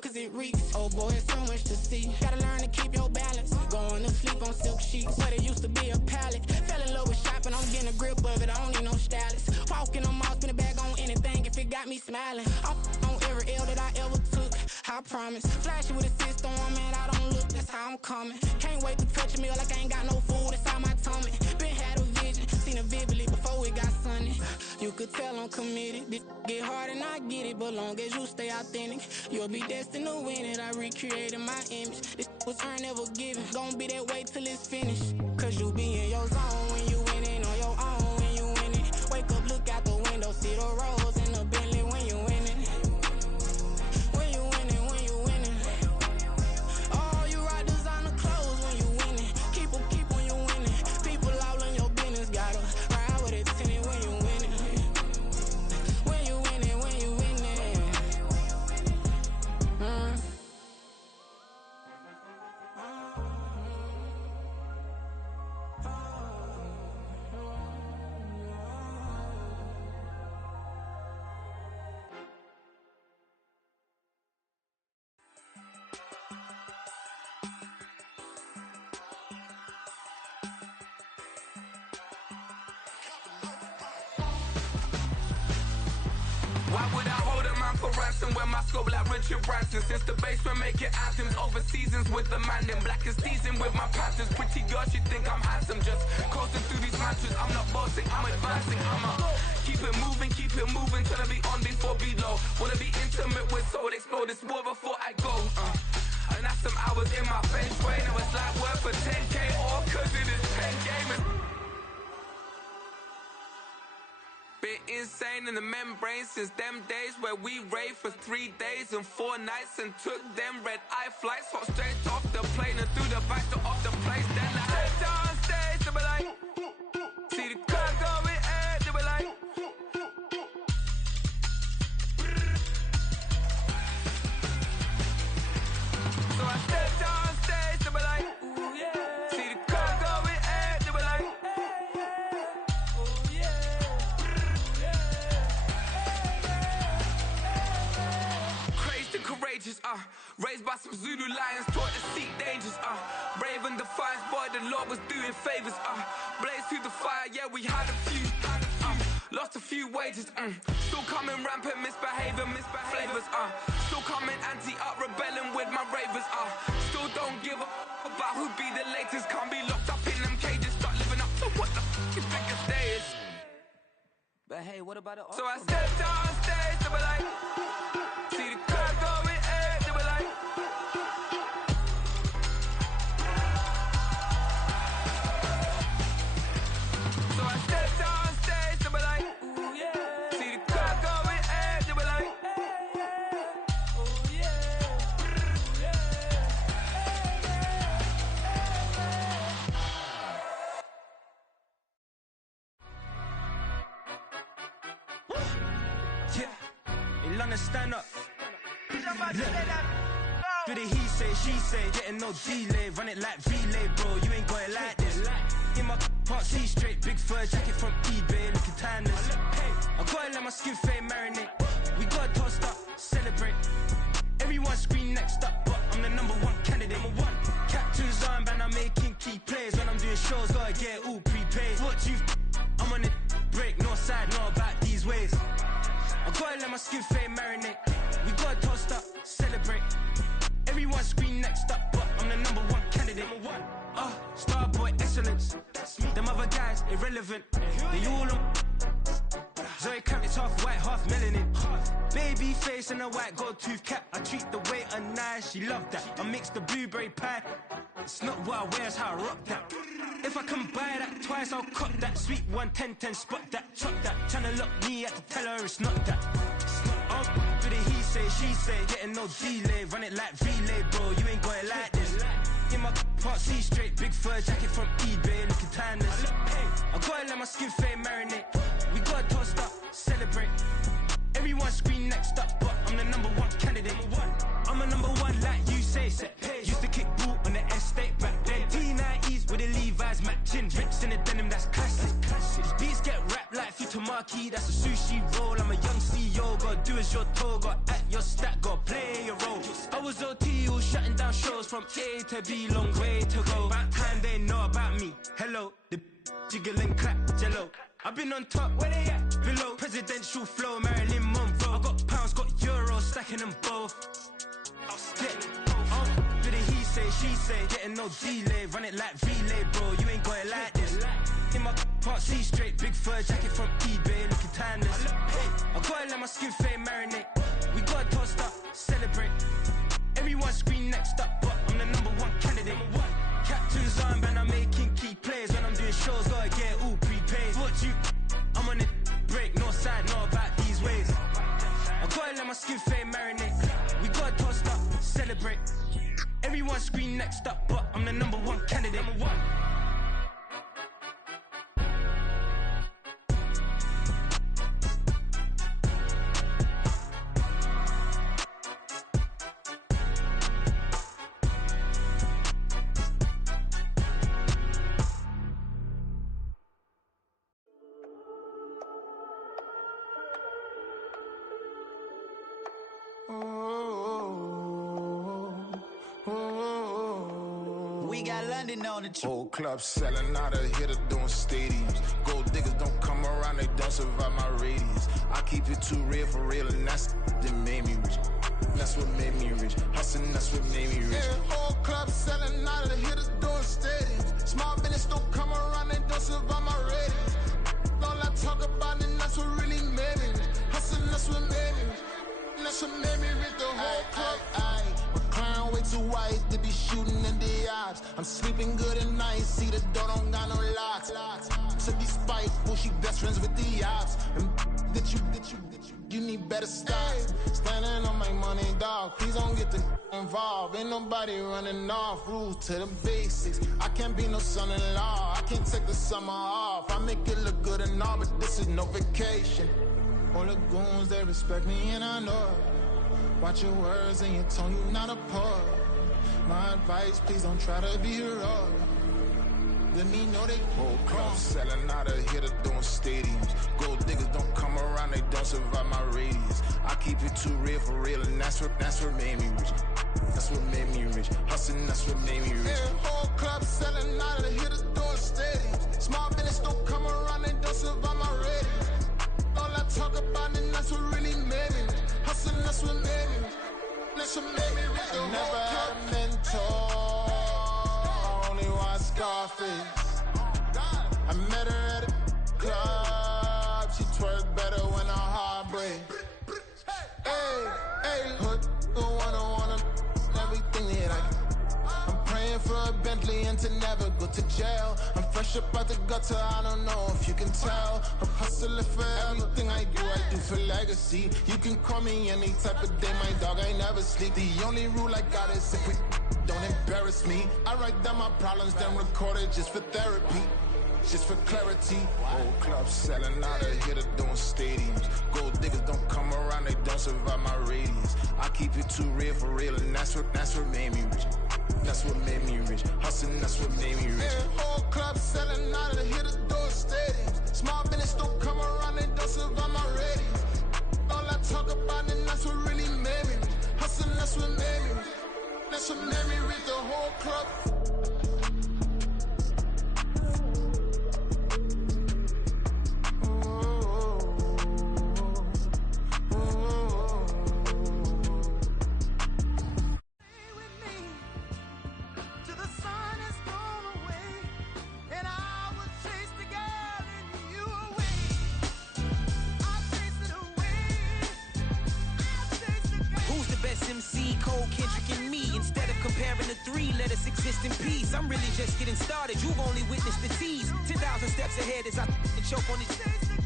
good cause it reeks. Oh boy, it's so much to see. Gotta learn to keep your balance. Going to sleep on silk sheets, but it used to be a pallet. Fell in love with shopping, I'm getting a grip of it, I don't need no stylist. Walking on mall, spin a bag on anything if it got me smiling. I'm on every L that I ever took, I promise. Flashy with a system, man, I don't look, that's how I'm coming. Can't wait to touch a meal like I ain't got no food inside my tummy. Been had a vision, seen it vividly before it got sunny. You could tell I'm committed, this get hard and I get it, but long as you stay authentic, you'll be destined to win it. I recreated my image, this was earned, never given. Gonna be that way till it's finished, cause you be in your zone when you winning on your own when you winning. Wake up, look out the window, see the rose in the Bentley when you winning. When you winning, when you winning. Oh, you rock designer clothes when you winning. Keep when you winning. People all in your business, gotta ride with it tinted when you winning. When you winning, when you winning. Why would I hold a man for ransom when my scope like Richard Branson? Since the basement making anthems over seasons with the man in black is teasing with my patterns. Pretty girl, she think I'm handsome, just coasting through these matches. I'm not bossing, I'm advancing. I'ma keep it moving, trying to be on before below. Wanna be intimate with soul, explore this war before I go. And that's some hours in my bench way. Now it's like work for 10K or cause it is 10 gamers. Been insane in the membrane since them days where we raved for 3 days and 4 nights and took them red eye flights. Hot straight off the plane and through the back door of the place. Then I stepped on stage, they were like, see the crowd going air, they were like, so I stepped on stage, they were like, ooh yeah, see the crowd going air, they were like, courageous, raised by some Zulu lions, taught to seek dangers, brave and defiant, boy, the Lord was doing favors, blaze through the fire, yeah, we had a few, lost a few wages, still coming rampant, misbehaving, flavors, still coming anti-up, rebelling with my ravers, still don't give a about who be the latest, can't be locked up in them cages, start living up to what the you think a day is. But hey, what about it? So I stepped on stage, they were like, see the crowd going air, they were like, so I stepped on stage, they were like, ooh yeah, see the crowd going air, they were like, oh yeah, yeah, in London stand up. Do the he say, she say, getting no delay, run it like relay, bro, you ain't got it like this. In my part C straight, big fur jacket from eBay, looking timeless. I gotta let my skin fade marinate, we gotta toast up, celebrate. Everyone scream next up, but I'm the #1 candidate. Captain's armband, I'm making key plays. When I'm doing shows, gotta get it all prepaid. Fortune, I'm on it, break, no side, know about these ways. I gotta let my skin fade marinate, we gotta toast up, celebrate. Everyone scream next up, but I'm the #1 candidate. Starboy excellence. Them other guys irrelevant. They all on. Zoe Camp, it's half white, half melanin. Baby face and a white gold tooth cap. I treat the waiter nice, she love that. I mix the blueberry pie. It's not what I wear, it's how I rock that. If I can buy that twice, I'll cut that. Sweet 110, spot that, chop that. Tryna lock me at the tell her it's not that. Do the he say, she say, getting no delay, run it like relay, bro, you ain't got it like this. In my part C straight, big fur jacket from eBay, looking timeless. I gotta let my skin fade marinate, we gotta toast up, celebrate. Everyone scream next up, but I'm the #1 candidate. I'm a #1 like you say, used to kick ball on the estate back then. T90s with the Levi's matching, rips in the denim, that's classic. These beats get wrapped like Futamaki, that's a sushi roll. I'm a young CEO, gotta do as you're told, gotta act your stat, gotta play your role. was OT, all shutting down shows from A to B, long way to go. About time they know about me. Hello, the jiggle and clap, jello. I've been on top, where they at? Below, presidential flow, Marilyn Monroe. I got pounds, got euros, stacking them both. Bit of he say, she say, getting no delay. Run it like relay, bro, you ain't got it like this. In my part C straight, big fur jacket from eBay, looking timeless. I gotta let my skin fade marinate. We gotta toast up, celebrate. Everyone scream next up, but I'm the #1 candidate. Captain's arm, and I'm making key plays. When I'm doing shows, gotta get all prepaid. What you, I'm on it, break, no side, know about these ways. I gotta let my skin fade marinate. We gotta toast up, celebrate. Everyone scream next up, but I'm the #1 candidate. We got London on the trip. Whole club selling out of here to doing stadiums. Gold diggers don't come around, they don't survive my radius. I keep it too real for real, and that's that made me rich. That's what made me rich. Hustling, that's what made me rich. Yeah, whole club selling out of here to doing stadiums. Small business don't come around, they don't survive my radius. All I talk about, and that's what really made me rich. Hustling, that's what made me rich. That's what made me rich. The whole club. McLaren way too white to be shooting in the ops. I'm sleeping good at night, see the door don't got no locks. To be spiteful, she best friends with the ops. And you need better stop. Standing on my money, dog. Please don't get the involved. Ain't nobody running off. Rules to the basics. I can't be no son-in-law. I can't take the summer off. I make it look good and all, but this is no vacation. All the goons, they respect me and I know it. Watch your words and your tone, you not a part. My advice, please don't try to be heroic. Let me know they whole club selling out of here to doing stadiums. Gold diggers don't come around, they don't survive my radius. I keep it too real for real, and that's what made me rich. That's what made me rich. Hustling, that's what made me rich. Yeah, whole club selling out of here to doing stadiums. Small business don't come around, they don't survive my radius. All I talk about, and that's what really made me rich. Hustling, that's what made me rich. That's what made me rich. I never had a mentor. Only one Scarface. I met her at a club. She twerk better when her heart breaks. Hey, hood, the one I wanna, everything that I can. I'm praying for a Bentley and to never go to jail. I'm fresh up out the gutter, I don't know if you can tell. I'm hustling for everything I do for legacy. You can call me any type of day, my dog, I never sleep. The only rule I got is if we don't embarrass me. I write down my problems, then record it just for therapy. Just for clarity. Whole club selling out of here to doing stadiums. Gold diggers don't come around, they don't survive my radius. I keep it too real for real, and that's what made me rich. That's what made me rich. Hustling, that's what made me rich. Yeah, whole club selling out of here to doing stadiums. Small business don't come around, they don't survive my radius. All I talk about, and that's what really made me rich. Hustling, that's what made me rich. That's what made me rich. The whole club. Let us exist in peace. I'm really just getting started. You've only witnessed the tease. 10,000 steps ahead as I choke on it.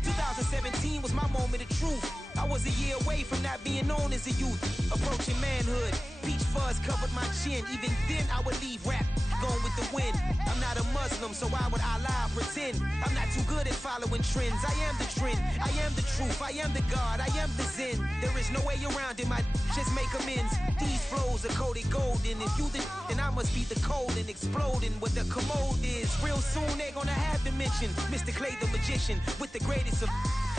2017 was my moment of truth. I was a year away from not being known as a youth. Approaching manhood. Peach fuzz covered my chin. Even then I would leave rap going with the wind. I'm not a Muslim, so why would I lie or pretend? I'm not too good at following trends. I am the trend. I am the truth. I am the God. I am the Zen. There is no way around it. My just make amends. These flows are coated golden. If you then I must be the cold and exploding what the commode is. Real soon they're gonna have to mention Mr. Clay the magician with the greatest of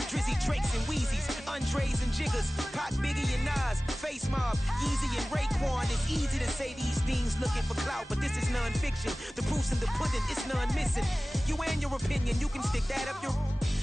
Drizzy, Drakes and Wheezies, Andres and Jiggers, Pac, Biggie and Nas, Face Mob, Yeezy and Ray one. It's easy to say these things looking for clout, but this is non-fiction. The proof's in the pudding, it's none missing. You and your opinion, you can stick that up your...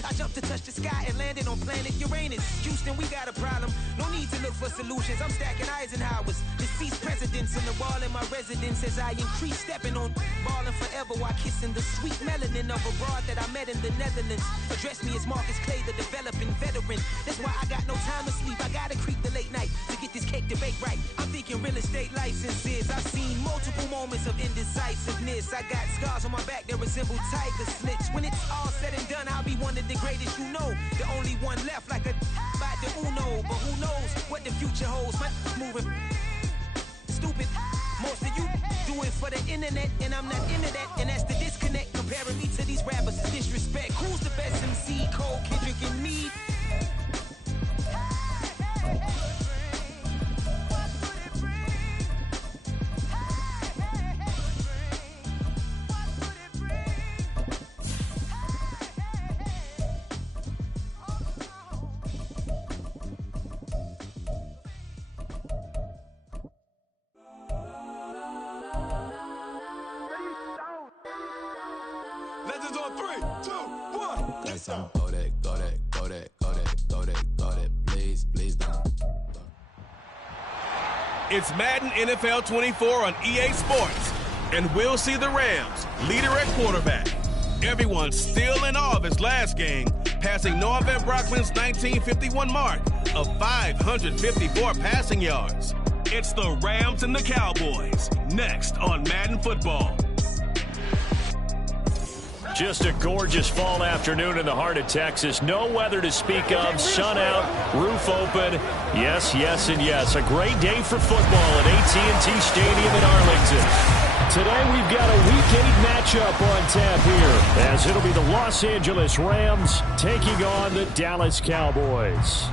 I jumped to touch the sky and landed on planet Uranus. Houston, we got a problem. No need to look for solutions. I'm stacking Eisenhower's. Deceased presidents in the wall in my residence as I increase stepping on balling forever while kissing the sweet melanin of a broad that I met in the Netherlands. Address me as Marcus Clay, the developing veteran. That's why I got no time to sleep. I gotta creep the late night to get this cake debate right. I'm thinking real estate licenses. I've seen multiple moments of indecisiveness. I got scars on my back that resemble tiger slits. When it's all said and done, I'll be one of the greatest you know. The only one left like a by the Uno. But who knows what the future holds? My moving stupid. Most of you do it for the internet, and I'm not into that. And that's the disconnect. Comparing me to these rappers is disrespect. Who's the best MC? Cole, Kendrick, and me? Legends on 3, 2, 1. That's on go that, please don't. It's Madden NFL 24 on EA Sports, and we'll see the Rams, leader at quarterback. Everyone's still in awe of his last game, passing Noah Van Brockman's 1951 mark of 554 passing yards. It's the Rams and the Cowboys, next on Madden Football. Just a gorgeous fall afternoon in the heart of Texas. No weather to speak of. Sun out, roof open. Yes, yes, and yes. A great day for football at AT&T Stadium in Arlington. Today we've got a Week 8 matchup on tap here, as it'll be the Los Angeles Rams taking on the Dallas Cowboys.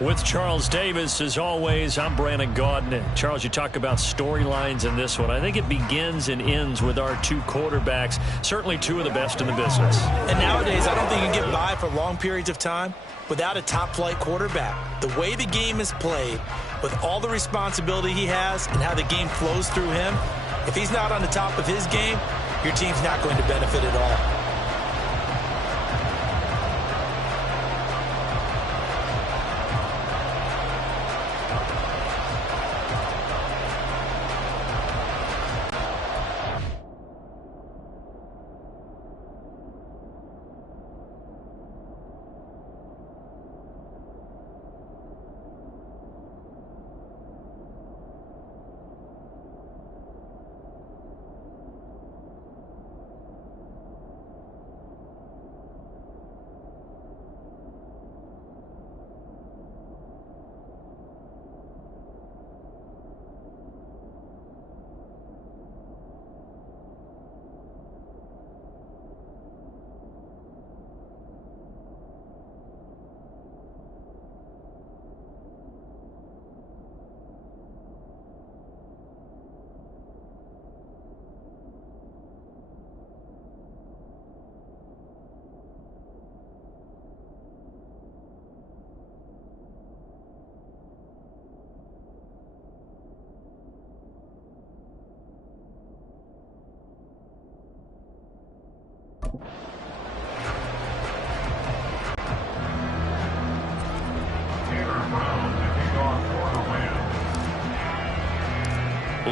With Charles Davis, as always, I'm Brandon Gaudin. Charles, you talk about storylines in this one. I think it begins and ends with our two quarterbacks, certainly two of the best in the business. And nowadays, I don't think you can get by for long periods of time without a top-flight quarterback. The way the game is played, with all the responsibility he has and how the game flows through him, if he's not on the top of his game, your team's not going to benefit at all.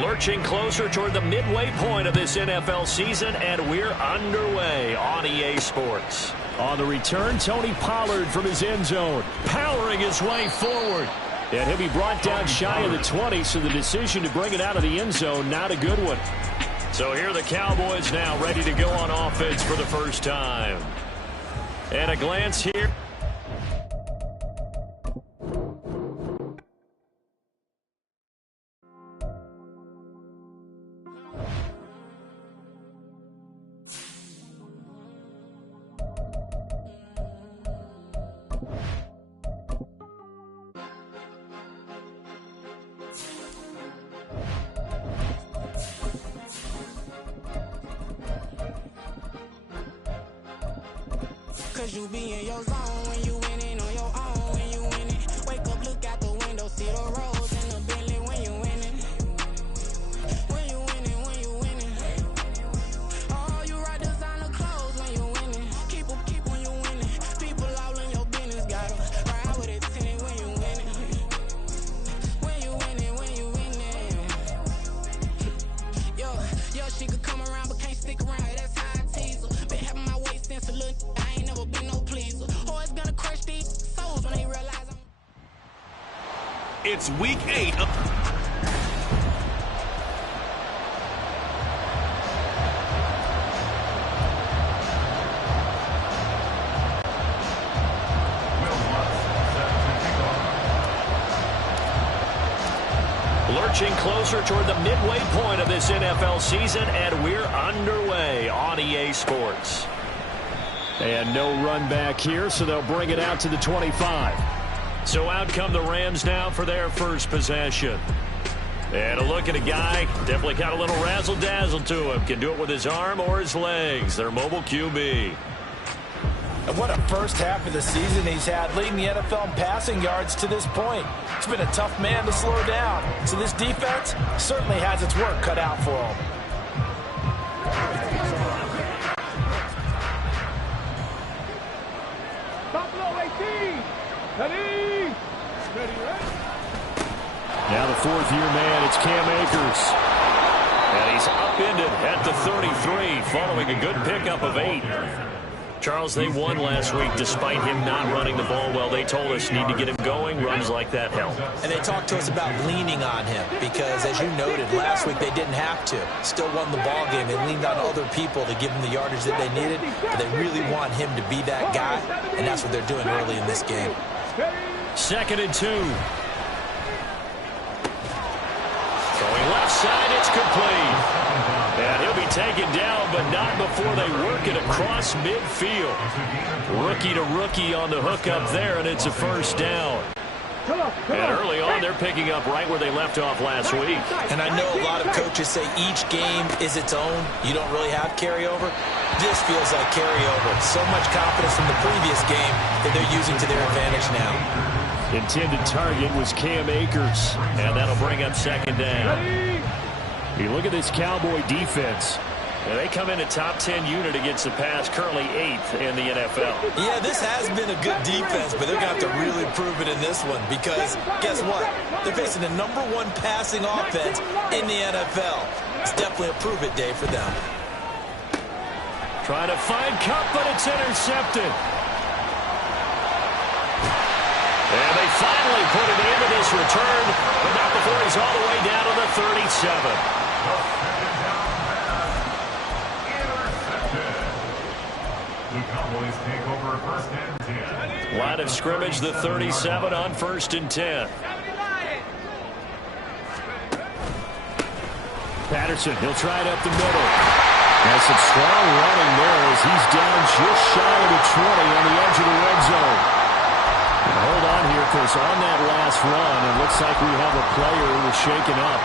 Lurching closer toward the midway point of this NFL season, and we're underway on EA Sports. On the return, Tony Pollard from his end zone, powering his way forward. And he'll be brought down shy of the 20, so the decision to bring it out of the end zone, not a good one. So here are the Cowboys now ready to go on offense for the first time. And a glance here. Cause you be in your zone when you winning on your own. When you winning, wake up, look out the window, see the rose in the It's week 8 of... Lurching closer toward the midway point of this NFL season, and we're underway on EA Sports. And no run back here, so they'll bring it out to the 25. So out come the Rams now for their first possession. And a look at a guy, definitely got a little razzle-dazzle to him. Can do it with his arm or his legs. Their mobile QB. And what a first half of the season he's had, leading the NFL in passing yards to this point. He's been a tough man to slow down. So this defense certainly has its work cut out for him. Now the fourth-year man, it's Cam Akers. And he's upended at the 33, following a good pickup of 8. Charles, they won last week despite him not running the ball well. They told us need to get him going. Runs like that help. And they talked to us about leaning on him because, as you noted, last week they didn't have to. Still won the ball game. They leaned on other people to give them the yardage that they needed. But they really want him to be that guy, and that's what they're doing early in this game. 2nd and 2. Going left side, it's complete. And he'll be taken down, but not before they work it across midfield. Rookie to rookie on the hook up there, and it's a first down. And early on, they're picking up right where they left off last week. And I know a lot of coaches say each game is its own. You don't really have carryover. This feels like carryover. So much confidence from the previous game that they're using to their advantage now. Intended target was Cam Akers, and that'll bring up 2nd down. You look at this Cowboy defense. And they come in a top 10 unit against the pass, currently 8th in the NFL. Yeah, this has been a good defense, but they're going to have to really prove it in this one because, guess what? They're facing the #1 passing offense in the NFL. It's definitely a prove-it day for them. Trying to find Cup, but it's intercepted. And they finally put it into this return, but not before he's all the way down to the 37. Line of scrimmage, the 37 on 1st and 10. Patterson, he'll try it up the middle. Has some strong running there as he's down just shy of the 20 on the edge of the red zone. Hold on here, Chris, on that last run, it looks like we have a player who was shaken up.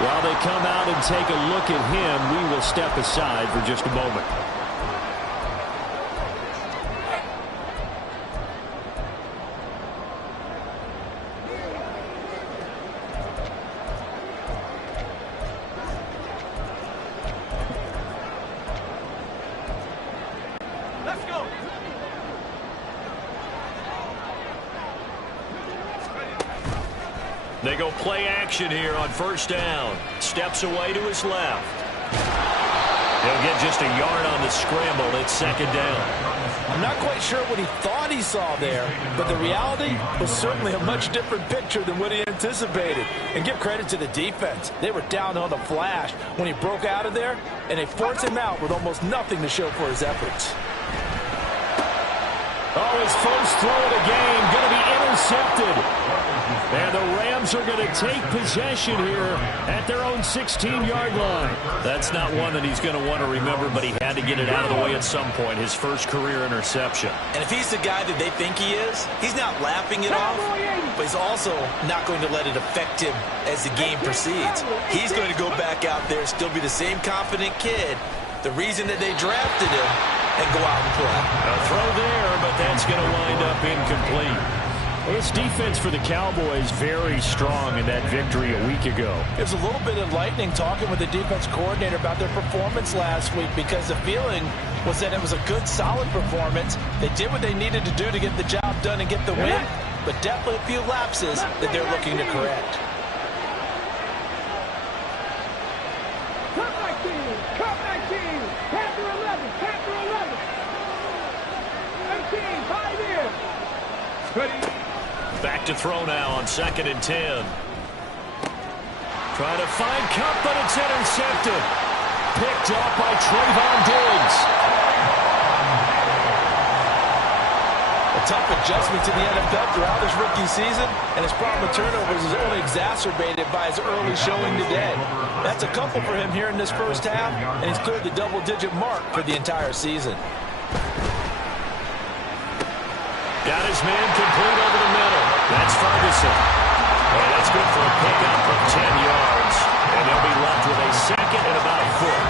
While they come out and take a look at him, we will step aside for just a moment. They go play action here on 1st down. Steps away to his left. He'll get just a yard on the scramble. It's 2nd down. I'm not quite sure what he thought he saw there, but the reality was certainly a much different picture than what he anticipated. And give credit to the defense. They were down on the flash when he broke out of there, and they forced him out with almost nothing to show for his efforts. Oh, his first throw of the game going to be intercepted. And the Rams are going to take possession here at their own 16-yard line. That's not one that he's going to want to remember, but he had to get it out of the way at some point, his first career interception. And if he's the guy that they think he is, he's not laughing it off, but he's also not going to let it affect him as the game proceeds. He's going to go back out there, still be the same confident kid, the reason that they drafted him, and go out and play. A throw there, but that's going to wind up incomplete. This defense for the Cowboys very strong in that victory a week ago. It was a little bit enlightening talking with the defense coordinator about their performance last week because the feeling was that it was a good, solid performance. They did what they needed to do to get the job done and get the win, but definitely a few lapses that they're looking to correct. Cut back team, Panther 11, Panther 11. 18, 5 in. Ready. Back to throw now on 2nd and 10. Trying to find Cup, but it's intercepted. Picked up by Trayvon Diggs. A tough adjustment to the NFL throughout his rookie season, and his problem with turnovers is only exacerbated by his early showing today. That's a couple for him here in this first half, and he's cleared the double-digit mark for the entire season. Got his man complete over the middle. That's Ferguson. And that's good for a pickup of 10 yards. And they'll be left with a 2nd and about a foot.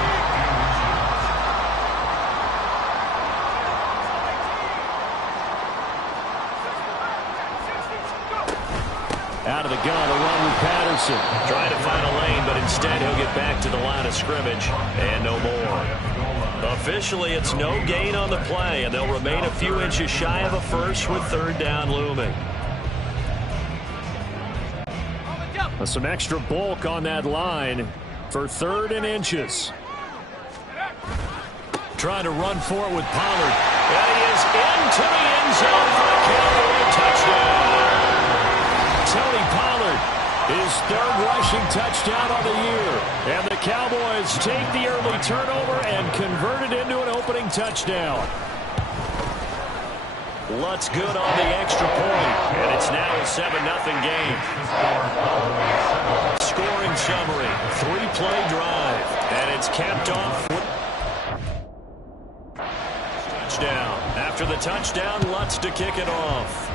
Out of the gun, a run with Patterson. Trying to find a lane, but instead he'll get back to the line of scrimmage. And no more. Officially, it's no gain on the play, and they'll remain a few inches shy of a first with 3rd down looming. Some extra bulk on that line for 3rd and inches. Trying to run for it with Pollard. And he is into the end zone for a Cowboy touchdown. Tony Pollard, his 3rd rushing touchdown of the year. And the Cowboys take the early turnover and convert it into an opening touchdown. Lutz good on the extra point, and it's now a 7-0 game. Scoring summary, 3-play drive, and it's capped off with touchdown. After the touchdown, Lutz to kick it off.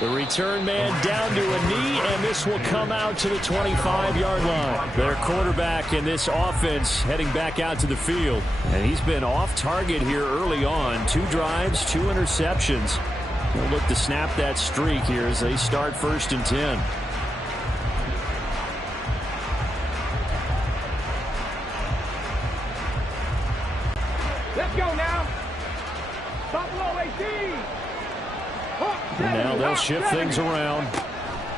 The return man down to a knee, and this will come out to the 25-yard line. Their quarterback in this offense heading back out to the field. And he's been off target here early on. 2 drives, 2 interceptions. They'll look to snap that streak here as they start 1st and 10. Let's go now. Buffalo 18. And now they'll shift things around.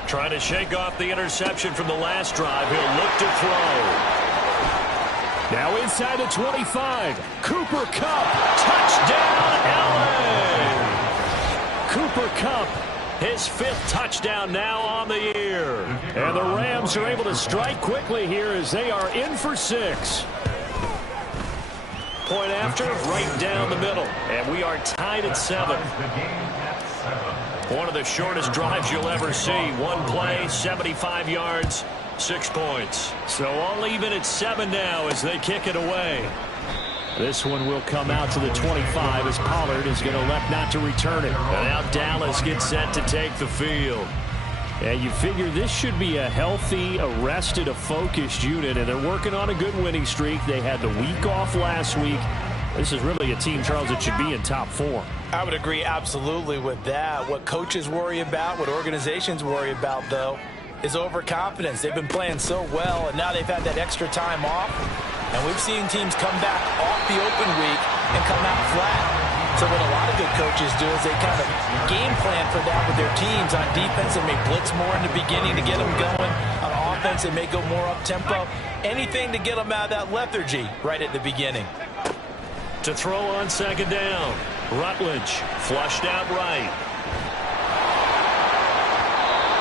Trying to shake off the interception from the last drive. He'll look to throw. Now inside the 25. Cooper Kupp. Touchdown, LA. Cooper Kupp, his 5th touchdown now on the year. And the Rams are able to strike quickly here as they are in for 6. Point after, right down the middle. And we are tied at 7. One of the shortest drives you'll ever see. 1 play, 75 yards, 6 points. So all even at 7 now as they kick it away. This one will come out to the 25 as Pollard is going to elect not to return it. And now Dallas gets set to take the field. And you figure this should be a healthy, arrested, a focused unit, and they're working on a good winning streak. They had the week off last week. This is really a team, Charles, that should be in top 4. I would agree absolutely with that. What coaches worry about, what organizations worry about, though, is overconfidence. They've been playing so well, and now they've had that extra time off. And we've seen teams come back off the open week and come out flat. So what a lot of good coaches do is they kind of game plan for that with their teams. On defense, they may blitz more in the beginning to get them going. On offense, they may go more up-tempo. Anything to get them out of that lethargy right at the beginning. To throw on 2nd down. Rutledge flushed out right.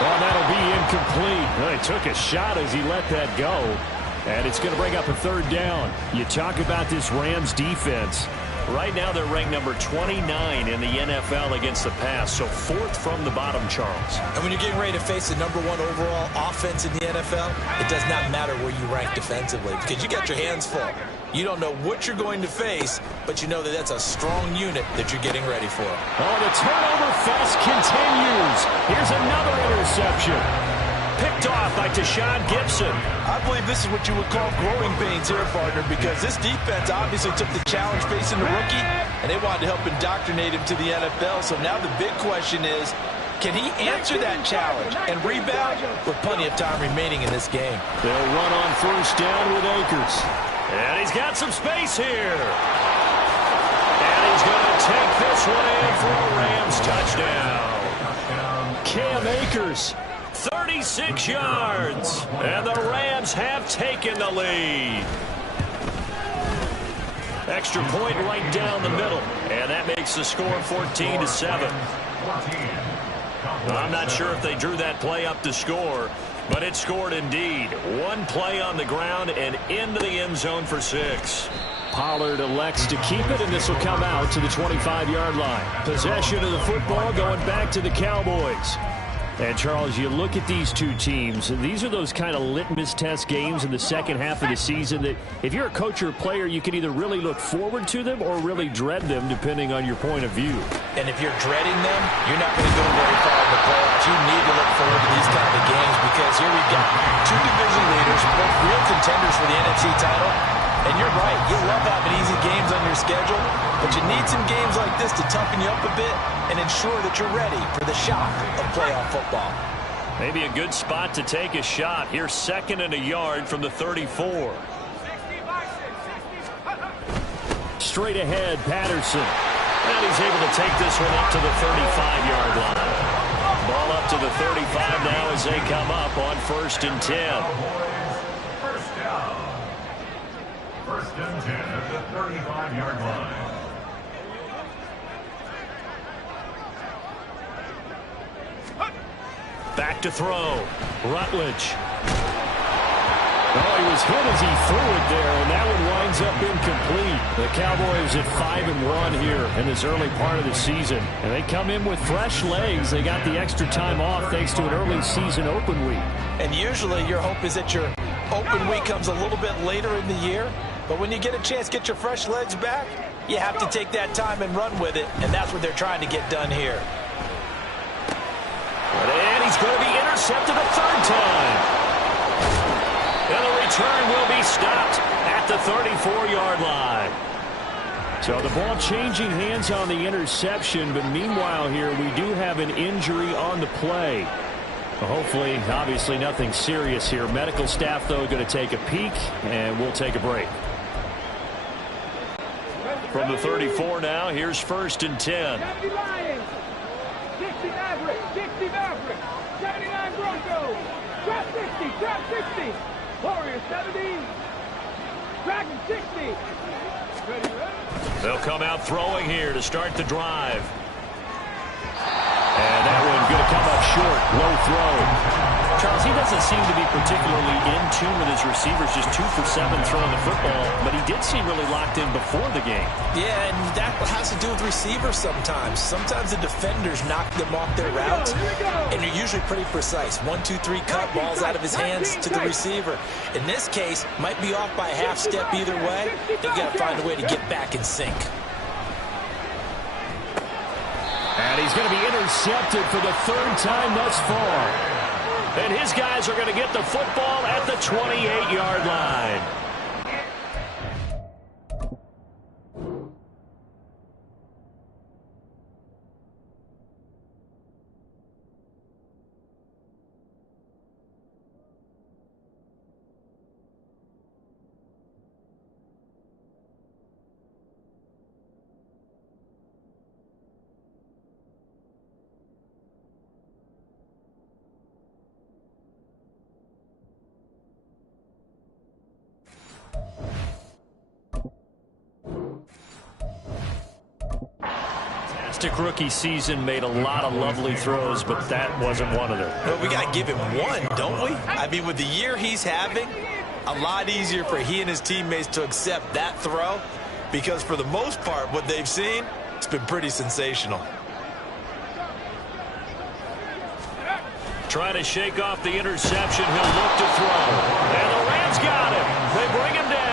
Well, that'll be incomplete. Well, he took a shot as he let that go. And it's going to bring up a 3rd down. You talk about this Rams defense. Right now, they're ranked number 29 in the NFL against the pass, so 4th from the bottom, Charles. And when you're getting ready to face the number 1 overall offense in the NFL, it does not matter where you rank defensively because you got your hands full. You don't know what you're going to face, but you know that that's a strong unit that you're getting ready for. Oh, the turnover fest continues. Here's another interception. Picked off by Tashawn Gibson. I believe this is what you would call growing pains here, partner, because this defense obviously took the challenge facing the rookie, and they wanted to help indoctrinate him to the NFL. So now the big question is, can he answer that challenge and rebound with plenty of time remaining in this game? They'll run on 1st down with Akers. And he's got some space here. And he's going to take this one in for a Rams touchdown. Cam Akers, 36 yards. And the Rams have taken the lead. Extra point right down the middle. And that makes the score 14-7. I'm not sure if they drew that play up to score, but it scored indeed. One play on the ground and into the end zone for 6. Pollard elects to keep it, and this will come out to the 25-yard line. Possession of the football going back to the Cowboys. And, Charles, you look at these two teams, these are those kind of litmus test games in the second half of the season that if you're a coach or a player, you can either really look forward to them or really dread them, depending on your point of view. And if you're dreading them, you're not going to go very far in the playoffs. You need to look forward to these kind of games because here we've got two division leaders, both real contenders for the NFC title. And you're right, you love having easy games on your schedule, but you need some games like this to toughen you up a bit and ensure that you're ready for the shock of playoff football. Maybe a good spot to take a shot. Here's 2nd and a yard from the 34. Straight ahead, Patterson. And he's able to take this one up to the 35-yard line. Ball up to the 35 now as they come up on 1st and 10. First and 10 at the 35-yard line. Back to throw. Rutledge. Oh, he was hit as he threw it there, and that one winds up incomplete. The Cowboys at 5-1 here in this early part of the season. And they come in with fresh legs. They got the extra time off thanks to an early season open week. And usually your hope is that your open week comes a little bit later in the year. But when you get a chance to get your fresh legs back, you have to take that time and run with it. And that's what they're trying to get done here. And he's going to be intercepted a 3rd time. And the return will be stopped at the 34-yard line. So the ball changing hands on the interception, but meanwhile here we do have an injury on the play. Hopefully, obviously nothing serious here. Medical staff, though, going to take a peek, and we'll take a break. From the 34 now, here's 1st and 10. 70 Lions, 60 Maverick, 60 Maverick, 79 Broncos, drop 60, drop 60, Warriors 70, Dragon 60. Ready? They'll come out throwing here to start the drive. And that one going to come up short. Low throw. Charles, he doesn't seem to be particularly in tune with his receivers. Just 2 for 7 throwing the football. But he did seem really locked in before the game. Yeah, and that has to do with receivers sometimes. Sometimes the defenders knock them off their routes. And they're usually pretty precise. 1, 2, 3 cut, balls out of his hands to the receiver. In this case, might be off by a half step either way. They've got to find a way to get back in sync. And he's going to be intercepted for the 3rd time thus far. And his guys are going to get the football at the 28-yard line. Rookie season, made a lot of lovely throws, but that wasn't one of them. Well, we got to give him one, don't we? I mean, with the year he's having, a lot easier for he and his teammates to accept that throw because for the most part, what they've seen, it's been pretty sensational. Trying to shake off the interception. He'll look to throw. And the Rams got him. They bring him down.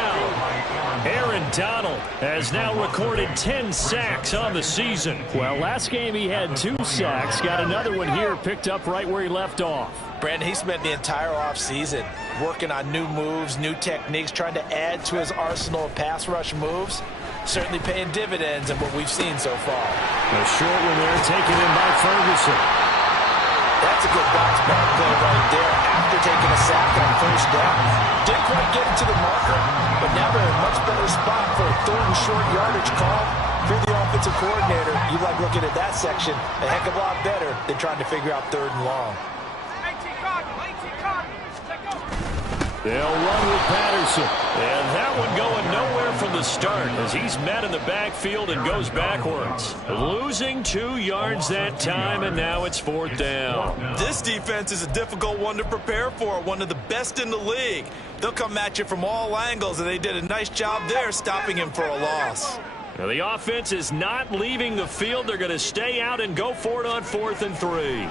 Aaron Donald has now recorded 10 sacks on the season. Well, last game he had 2 sacks. Got another one here picked up right where he left off. Brandon, he spent the entire offseason working on new moves, new techniques, trying to add to his arsenal of pass rush moves. Certainly paying dividends in what we've seen so far. A short one there taken in by Ferguson. That's a good bounce back play right there after taking a sack on 1st down. Didn't quite get it to the marker, but now they're in a much better spot for a 3rd and short yardage call. If you're the offensive coordinator, you like looking at that section a heck of a lot better than trying to figure out 3rd and long. They'll run with Patterson. And that one going nowhere from the start as he's met in the backfield and goes backwards. Losing 2 yards that time, and now it's 4th down. This defense is a difficult one to prepare for, one of the best in the league. They'll come at you from all angles, and they did a nice job there stopping him for a loss. Now the offense is not leaving the field. They're going to stay out and go for it on 4th and 3.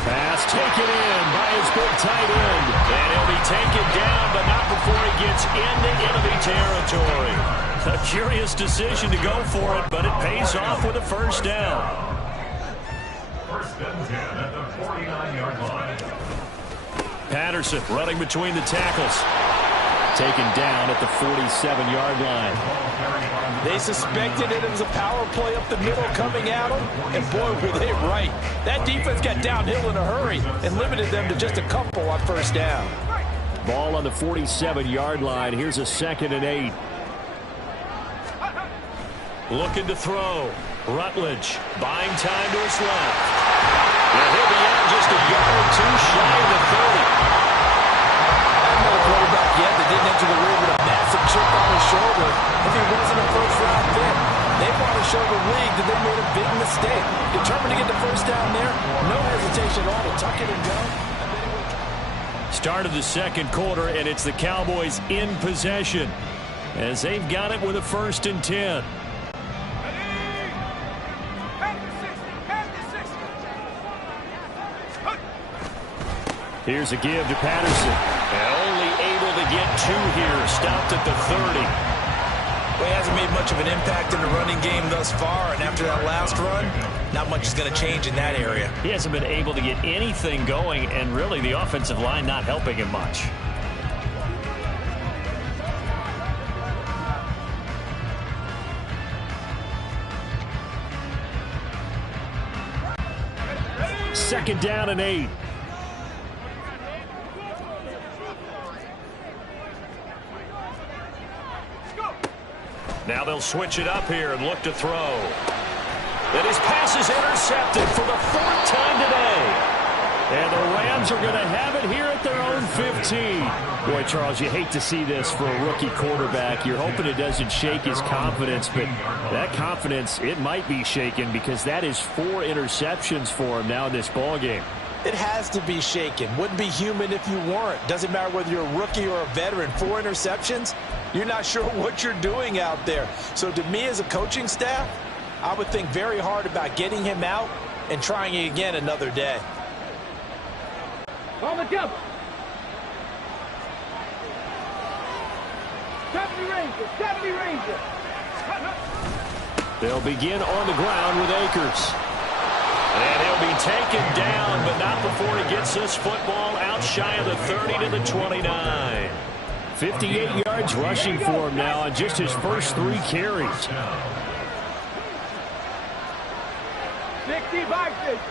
Pass taken in by his big tight end. And he'll be taken down, but not before he gets into enemy territory. A curious decision to go for it, but it pays off with a 1st down. 1st and 10 at the 49-yard line. Patterson running between the tackles. Taken down at the 47-yard line. They suspected it was a power play up the middle coming at them, and boy, were they right. That defense got downhill in a hurry and limited them to just a couple on 1st down. Ball on the 47-yard line. Here's a 2nd and 8. Looking to throw. Rutledge buying time to his left. And he'll be out just a yard or 2 shy of the 30. Quarterback yet that didn't enter the ring with a massive chip on his shoulder. If he wasn't a first-round pick, they want to show the league that they made a big mistake. Determined to get the 1st down there, no hesitation at all to tuck it and go. Start of the 2nd quarter, and it's the Cowboys in possession as they've got it with a 1st and 10. Here's a give to Patterson. And only able to get 2 here. Stopped at the 30. Well, he hasn't made much of an impact in the running game thus far, and after that last run, not much is going to change in that area. He hasn't been able to get anything going, and really the offensive line not helping him much. Second down and 8. Now they'll switch it up here and look to throw. And his pass is intercepted for the 4th time today. And the Rams are going to have it here at their own 15. Boy, Charles, you hate to see this for a rookie quarterback. You're hoping it doesn't shake his confidence, but that confidence, it might be shaken because that is 4 interceptions for him now in this ballgame. It has to be shaken. Wouldn't be human if you weren't. Doesn't matter whether you're a rookie or a veteran. 4 interceptions, you're not sure what you're doing out there. So to me as a coaching staff, I would think very hard about getting him out and trying it again another day. On the jump. 70 Rangers. They'll begin on the ground with Akers. And he'll be taken down, but not before he gets this football out shy of the 30 to the 29. 58 yards rushing for him now on just his first 3 carries.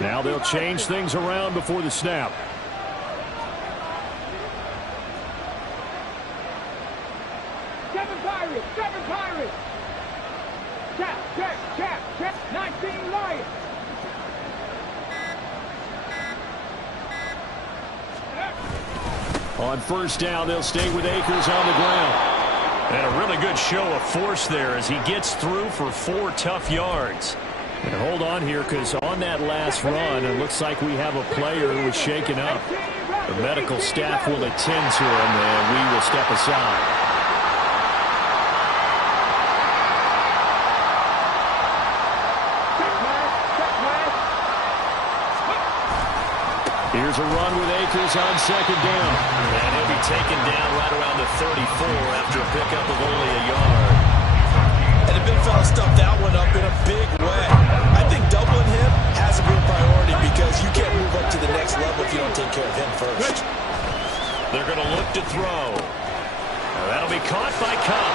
Now they'll change things around before the snap. Seven Pirates. Check. 19 Lions. On 1st down, they'll stay with Akers on the ground. And a really good show of force there as he gets through for 4 tough yards. And hold on here because on that last run, it looks like we have a player who was shaken up. The medical staff will attend to him, and we will step aside. Here's a run with Akers on 2nd down. And he'll be taken down right around the 34 after a pickup of only a yard. And the big fella stuffed that one up in a big way. I think doubling him has to be a priority because you can't move up to the next level if you don't take care of him first. They're going to look to throw. That'll be caught by Cobb.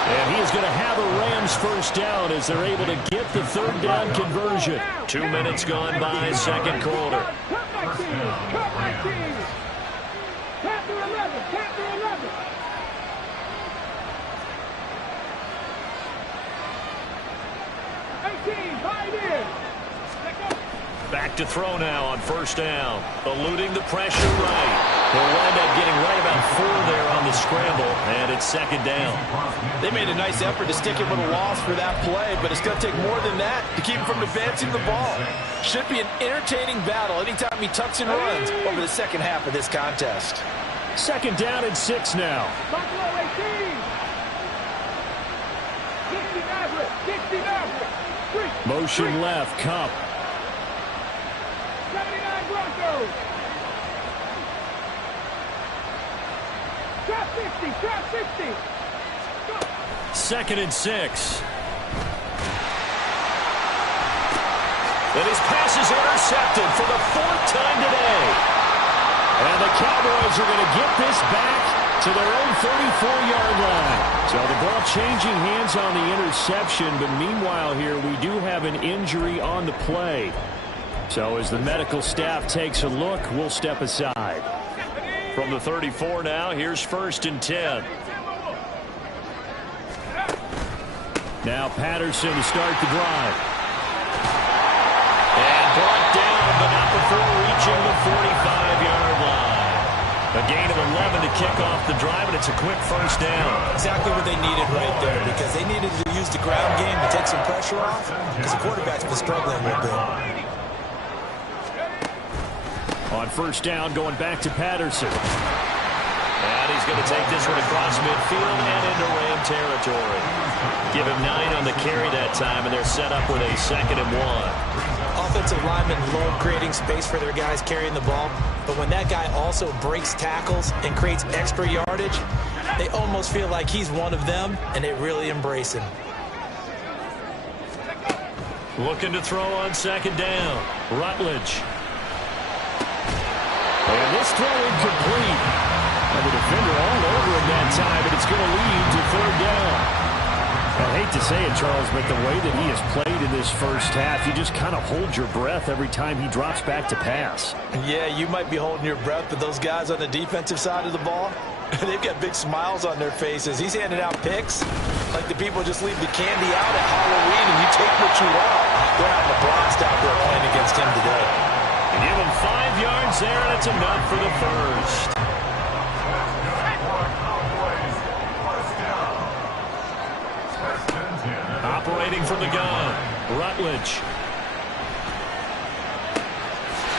And he is going to have a Rams 1st down as they're able to get the 3rd down conversion. 2 minutes gone by, 2nd quarter. Back to throw now on first down. Eluding the pressure right. He'll wind up getting right about 4 there on the scramble, and it's second down. They made a nice effort to stick him with a loss for that play, but it's going to take more than that to keep him from advancing the ball. Should be an entertaining battle anytime he tucks and runs over the second half of this contest. Second down and 6 now. Buffalo 18. 60 Maverick. Motion left, Cup. 79 Broncos. Trap 60. Second and 6. And his pass is intercepted for the 4th time today. And the Cowboys are going to get this back to their own 34-yard line. So the ball changing hands on the interception, but meanwhile here we do have an injury on the play. So as the medical staff takes a look, we'll step aside. From the 34 now, here's 1st and 10. Now Patterson to start the drive. And brought down, but not before reaching the 45-yard line. A gain of 11 to kick off the drive, and it's a quick first down. Exactly what they needed right there, because they needed to use the ground game to take some pressure off, because the quarterback's been struggling a little bit. On first down, going back to Patterson. And he's going to take this one across midfield and into Ram territory. Give him 9 on the carry that time, and they're set up with a 2nd and 1. Offensive linemen love creating space for their guys carrying the ball, but when that guy also breaks tackles and creates extra yardage, they almost feel like he's one of them, and they really embrace him. Looking to throw on 2nd down. Rutledge. And this throw incomplete. And the defender all over him that time, but it's going to lead to 3rd down. I hate to say it, Charles, but the way that he has played in this first half, you just kind of hold your breath every time he drops back to pass. Yeah, you might be holding your breath, but those guys on the defensive side of the ball, they've got big smiles on their faces. He's handing out picks like the people just leave the candy out at Halloween and you take what you want. They're having a blast out there playing against him today. And give him 5 yards there, and it's enough for the first. Operating from the gun, Rutledge.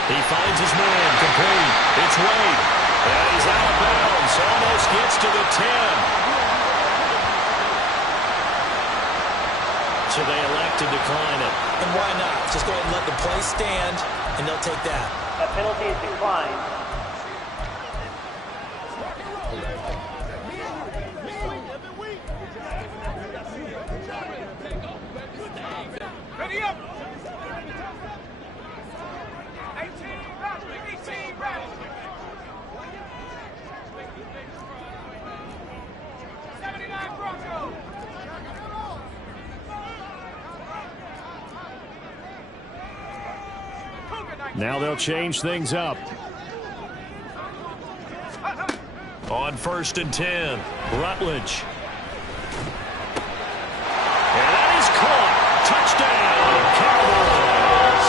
He finds his man, complete. It's Wade. And he's out of bounds. Almost gets to the 10. So they elect to decline it. And why not? Just go ahead and let the play stand, and they'll take that. That penalty is declined. Ready up. 18 rounds. 79 Broncos. Now they'll change things up. On 1st and 10, Rutledge. And that is caught. Touchdown, Cowboys.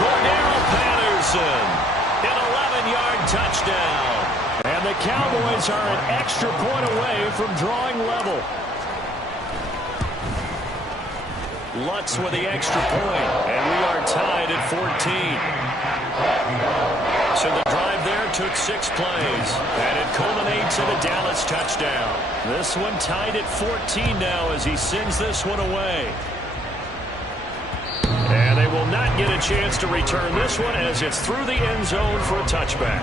Cornell Patterson, an 11-yard touchdown. And the Cowboys are an extra point away from drawing level. Lutz with the extra point, and we are tied at 14. So the drive there took 6 plays, and it culminates in a Dallas touchdown. This one tied at 14 now as he sends this one away. And they will not get a chance to return this one as it's through the end zone for a touchback.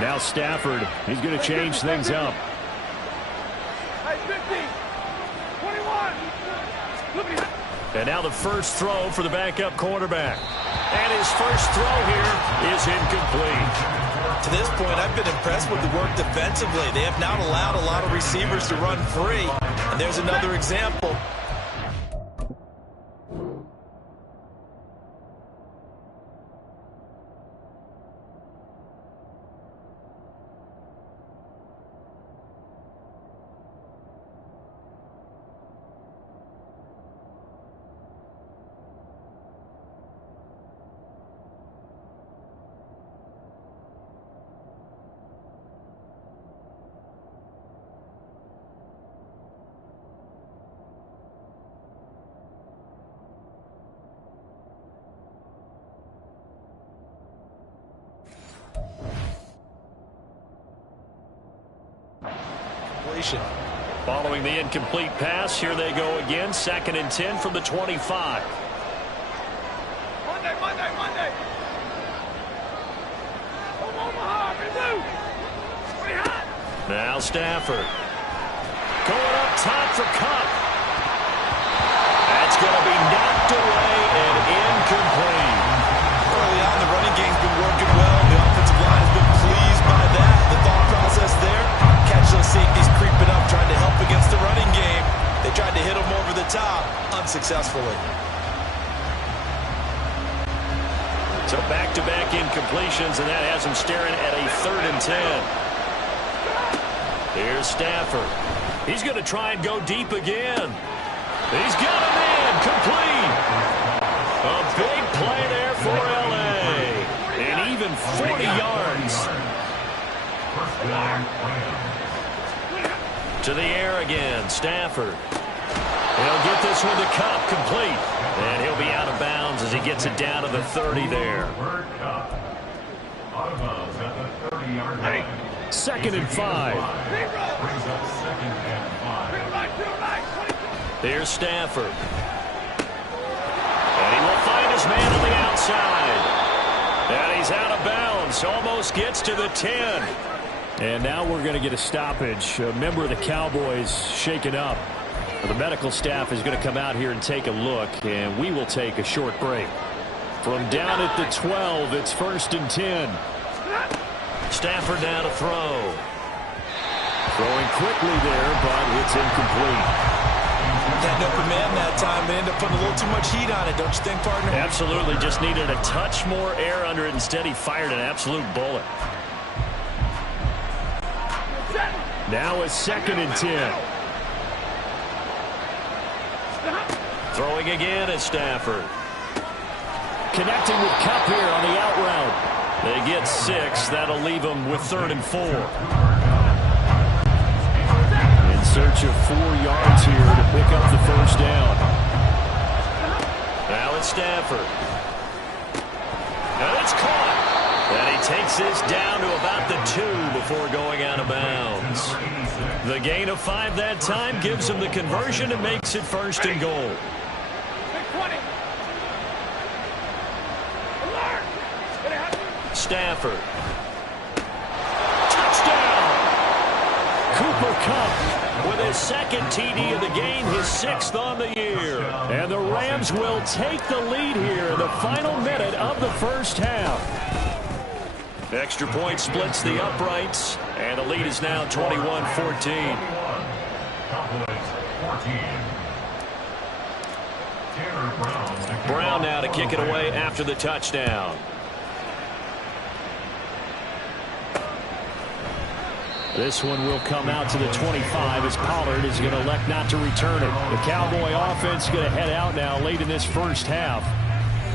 Now Stafford, he's going to change things up. And now the first throw for the backup quarterback. And his first throw here is incomplete. To this point, I've been impressed with the work defensively. They have not allowed a lot of receivers to run free. And there's another example. separation. Following the incomplete pass, here they go again. 2nd and 10 from the 25. Monday. Now Stafford. Going up top for Cup. That's going to be knocked away and incomplete. Early on, the running game's been working well. The offensive line has been pleased by that. The thought process there, catch those safeties creeping up, trying to help against the running game. They tried to hit them over the top, unsuccessfully. So back-to-back incompletions, and that has him staring at a 3rd and 10. Here's Stafford. He's going to try and go deep again. He's got him in. Complete. A big play there for L.A. And even 40 yards. To the air again. Stafford. He'll get this one to Cup. Complete. And he'll be out of bounds as he gets it down to the 30 there. Out of bounds at the 30-yard line. 2nd and 5. Brings up 2nd and 5. Here's Stafford. And he will find his man on the outside. And he's out of bounds. Almost gets to the 10. And now we're going to get a stoppage. A member of the Cowboys shaken up. The medical staff is going to come out here and take a look, and we will take a short break. From down at the 12, it's 1st and 10. Stafford now to throw. Throwing quickly there, but it's incomplete. Had no command that time. They ended up putting a little too much heat on it, don't you think, partner? Absolutely. Just needed a touch more air under it. Instead, he fired an absolute bullet. Now it's 2nd and 10. Throwing again is Stafford. Connecting with Cup here on the out route. They get 6. That'll leave them with 3rd and 4. In search of 4 yards here to pick up the 1st down. Now it's Stafford. And it's caught. And he takes this down to about the 2 before going out of bounds. The gain of 5 that time gives him the conversion and makes it 1st and goal. Stafford. Touchdown! Cooper Kupp with his 2nd TD of the game, his 6th on the year. And the Rams will take the lead here in the final minute of the 1st half. Extra point splits the uprights, and the lead is now 21-14. Brown now to kick it away after the touchdown. This one will come out to the 25 as Pollard is going to elect not to return it. The Cowboy offense is going to head out now late in this 1st half.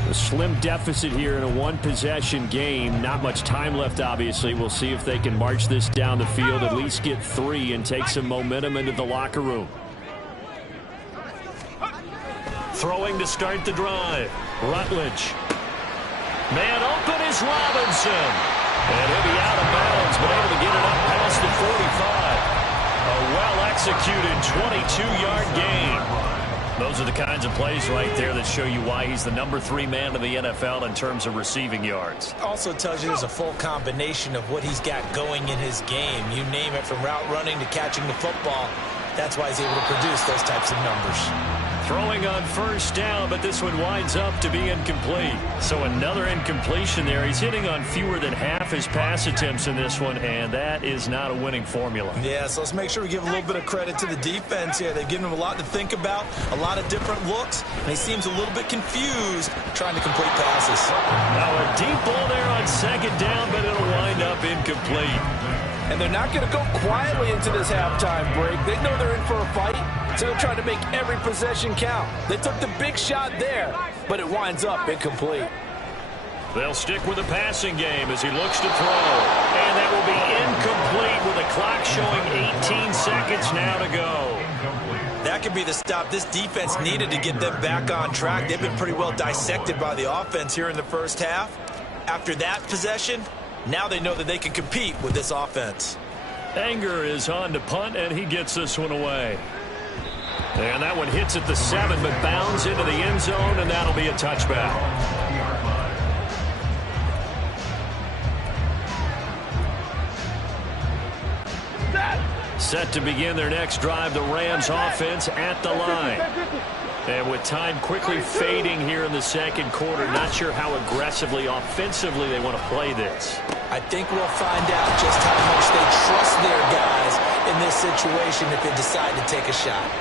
A slim deficit here in a 1-possession game. Not much time left, obviously. We'll see if they can march this down the field, at least get 3 and take some momentum into the locker room. Throwing to start the drive. Rutledge. Man open is Robinson. And he'll be out of bounds, but able to get it up past the 45. A well-executed 22-yard gain. Those are the kinds of plays right there that show you why he's the number 3 man in the NFL in terms of receiving yards. Also tells you there's a full combination of what he's got going in his game. You name it, from route running to catching the football. That's why he's able to produce those types of numbers. Throwing on 1st down, but this one winds up to be incomplete. So another incompletion there. He's hitting on fewer than half his pass attempts in this one, and that is not a winning formula. Yeah, so let's make sure we give a little bit of credit to the defense here. They've given him a lot to think about, a lot of different looks, and he seems a little bit confused trying to complete passes. Now a deep ball there on 2nd down, but it'll wind up incomplete. And they're not going to go quietly into this halftime break. They know they're in for a fight, so they're trying to make every possession count. They took the big shot there, but it winds up incomplete. They'll stick with the passing game as he looks to throw. And that will be incomplete with the clock showing 18 seconds now to go. That could be the stop this defense needed to get them back on track. They've been pretty well dissected by the offense here in the 1st half. After that possession, now they know that they can compete with this offense. Anger is on to punt, and he gets this one away. And that one hits at the 7, but bounds into the end zone, and that'll be a touchback. Set to begin their next drive, the Rams offense at the line. And with time quickly fading here in the second quarter, not sure how aggressively, offensively they want to play this. I think we'll find out just how much they trust their guys in this situation if they decide to take a shot.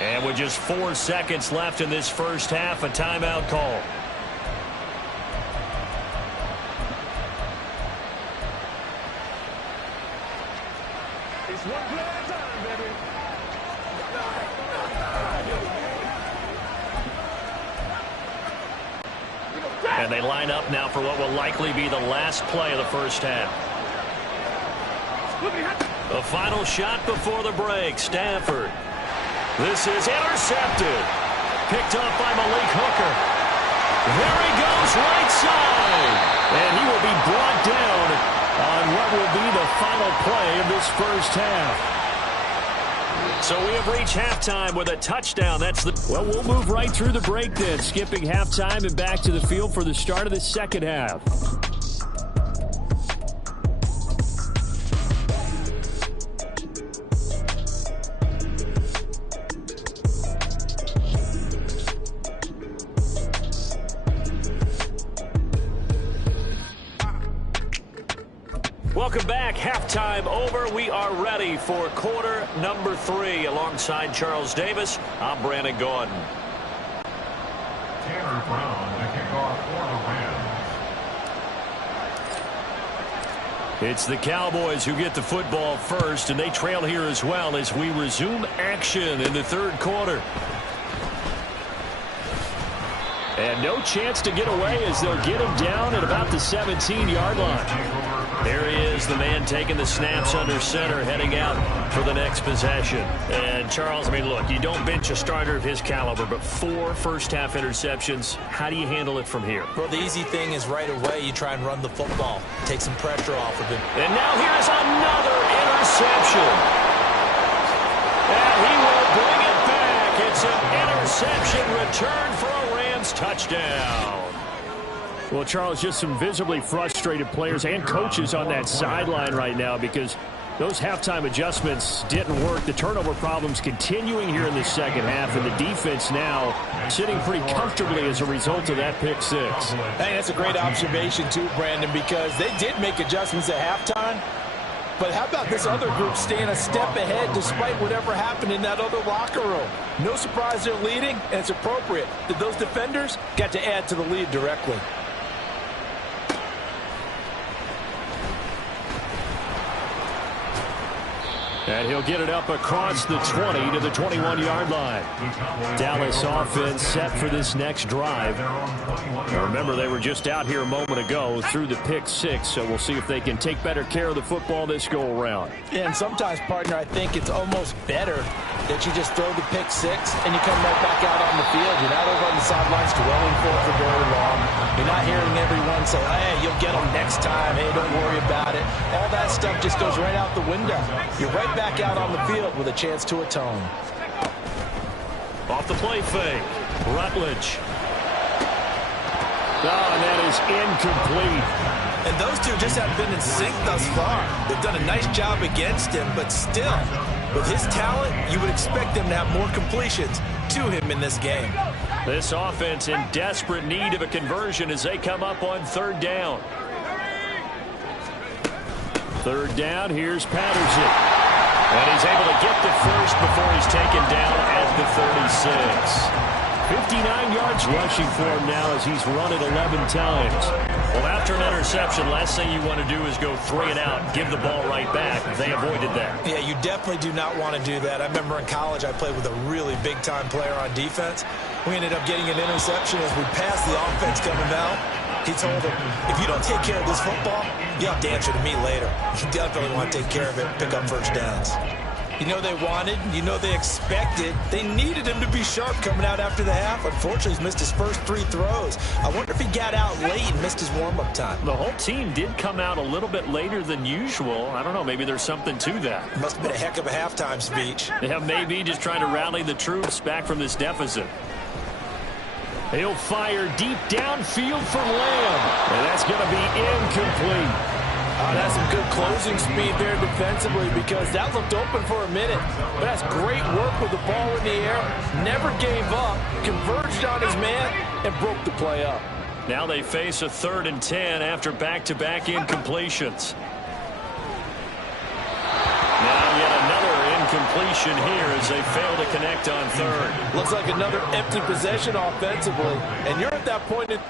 And with just 4 seconds left in this first half, a timeout call. It's one play at a time, baby. And they line up now for what will likely be the last play of the first half. The final shot before the break, Stafford. This is intercepted. Picked up by Malik Hooker. There he goes, right side. And he will be brought down on what will be the final play of this first half. So we have reached halftime with a touchdown. Well, we'll move right through the break then, skipping halftime and back to the field for the start of the second half. Welcome back. Halftime over. We are ready for quarter number 3. Alongside Charles Davis, I'm Brandon Gordon. Tanner Brown to kick off for the Rams. It's the Cowboys who get the football first, and they trail here as well as we resume action in the third quarter. And no chance to get away as they'll get him down at about the 17-yard line. There he is, the man taking the snaps under center, heading out for the next possession. And, Charles, I mean, look, you don't bench a starter of his caliber, but 4 first-half interceptions. How do you handle it from here? Well, the easy thing is right away you try and run the football, take some pressure off of him. And now here's another interception. And he will bring it back. It's an interception return for a Rams touchdown. Well, Charles, just some visibly frustrated players and coaches on that sideline right now because those halftime adjustments didn't work. The turnover problems continuing here in the second half, and the defense now sitting pretty comfortably as a result of that pick 6. I think that's a great observation, too, Brandon, because they did make adjustments at halftime. But how about this other group staying a step ahead despite whatever happened in that other locker room? No surprise they're leading, and it's appropriate that those defenders got to add to the lead directly. And he'll get it up across the 20 to the 21-yard line. Dallas offense set for this next drive. Now remember, they were just out here a moment ago through the pick 6, so we'll see if they can take better care of the football this go-around. Yeah, and sometimes, partner, I think it's almost better that you just throw the pick 6 and you come right back out on the field. You're not over on the sidelines dwelling for very long. You're not hearing everyone say, hey, you'll get them next time. Hey, don't worry about it. All that stuff just goes right out the window. You're right back out on the field with a chance to atone. Off the play fake. Rutledge. Oh, and that is incomplete. And those two just haven't been in sync thus far. They've done a nice job against him, but still, with his talent, you would expect them to have more completions to him in this game. This offense in desperate need of a conversion as they come up on third down. Third down, here's Patterson. And he's able to get the first before he's taken down at the 36. 59 yards rushing for him now as he's run it 11 times. Well, after an interception, last thing you want to do is go 3 and out, give the ball right back. They avoided that. Yeah, you definitely do not want to do that. I remember in college I played with a really big-time player on defense. We ended up getting an interception as we passed the offense coming out. He told him, if you don't take care of this football, you have to answer to me later. You definitely want to take care of it, pick up first downs. You know they wanted, you know they expected. They needed him to be sharp coming out after the half. Unfortunately, he's missed his first 3 throws. I wonder if he got out late and missed his warm-up time. The whole team did come out a little bit later than usual. I don't know, maybe there's something to that. Must have been a heck of a halftime speech. Yeah, maybe just trying to rally the troops back from this deficit. He'll fire deep downfield for Lamb, and that's going to be incomplete. That's some good closing speed there defensively because that looked open for a minute. But that's great work with the ball in the air. Never gave up, converged on his man, and broke the play up. Now they face a 3rd and 10 after back-to-back incompletions. Now yet another incompletion here as they fail to connect on 3rd. Looks like another empty possession offensively. And you're at that point in...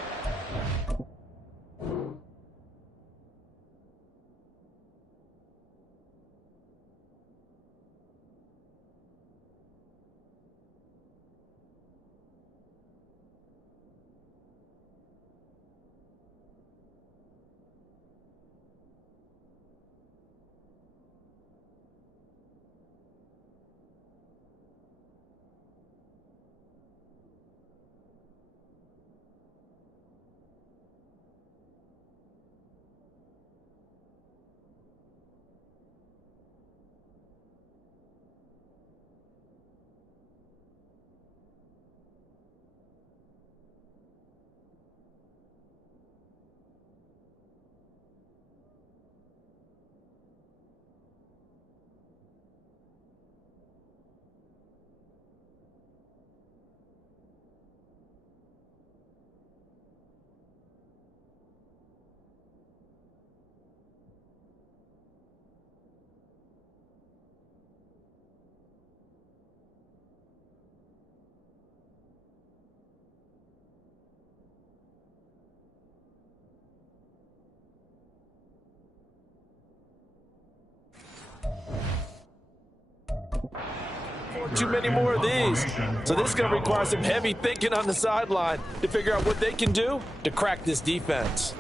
Too many more of these. So this is going to require some heavy thinking on the sideline to figure out what they can do to crack this defense.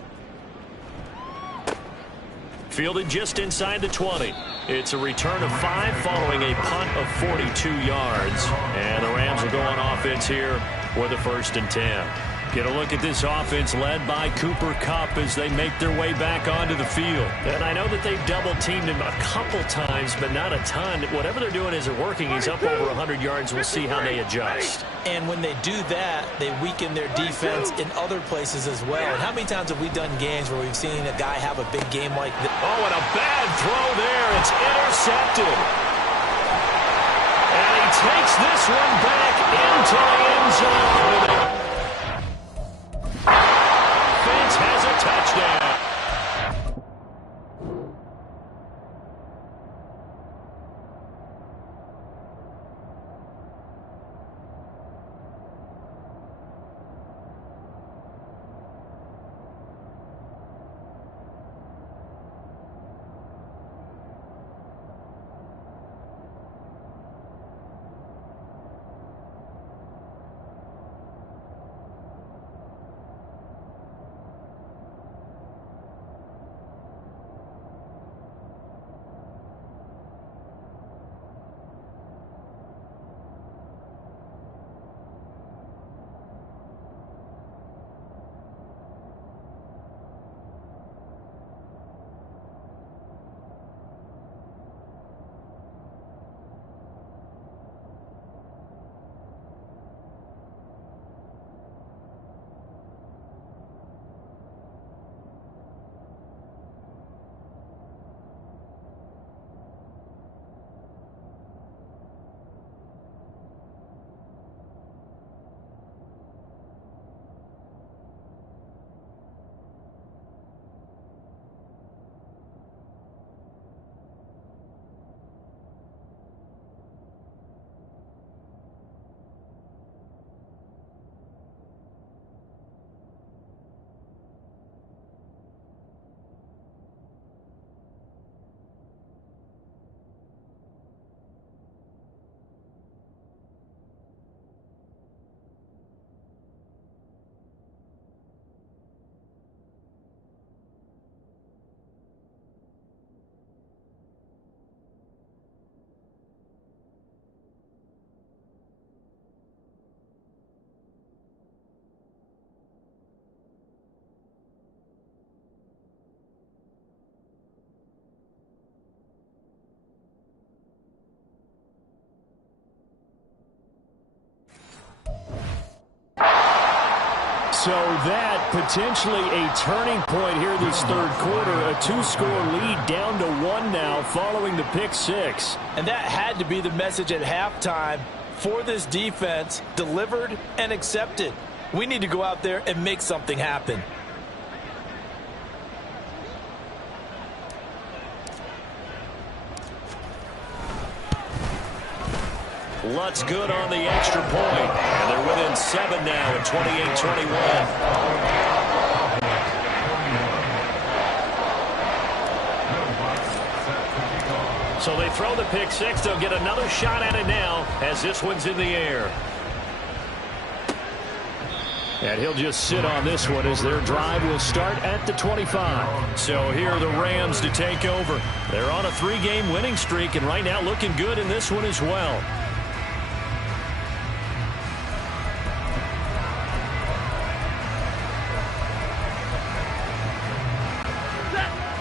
Fielded just inside the 20. It's a return of 5 following a punt of 42 yards. And the Rams are going offense here with a 1st and 10. Get a look at this offense led by Cooper Kupp as they make their way back onto the field. And I know that they've double-teamed him a couple times, but not a ton. Whatever they're doing isn't working. He's up over 100 yards. We'll see how they adjust. And when they do that, they weaken their defense in other places as well. And how many times have we done games where we've seen a guy have a big game like this? Oh, and a bad throw there. It's intercepted. And he takes this one back into the end zone. Fence has a touchdown. So that potentially a turning point here this third quarter. A 2-score lead down to 1 now following the pick 6. And that had to be the message at halftime for this defense. Delivered and accepted. We need to go out there and make something happen. Lutz good on the extra point. And they're within 7 now at 28-21. So they throw the pick 6. They'll get another shot at it now as this one's in the air. And he'll just sit on this one as their drive will start at the 25. So here are the Rams to take over. They're on a 3-game winning streak and right now looking good in this one as well.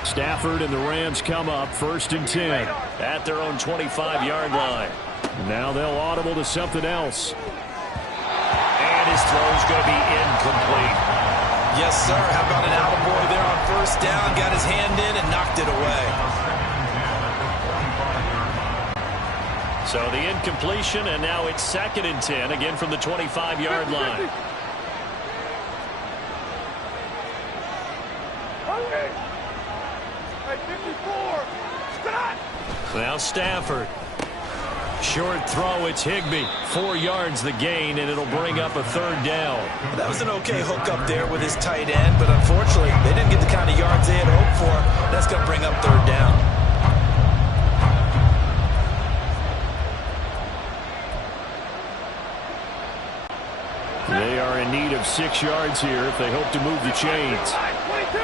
Stafford and the Rams come up 1st and 10 at their own 25-yard line. Now they'll audible to something else. And his throw's going to be incomplete. Yes, sir. How about an attaboy there on 1st down? Got his hand in and knocked it away. So the incompletion, and now it's 2nd and 10, again from the 25-yard line. Now Stafford. Short throw, it's Higbee. 4 yards the gain, and it'll bring up a 3rd down. That was an okay hook up there with his tight end, but unfortunately, they didn't get the kind of yards they had hoped for. That's going to bring up 3rd down. They are in need of 6 yards here if they hope to move the chains. 22.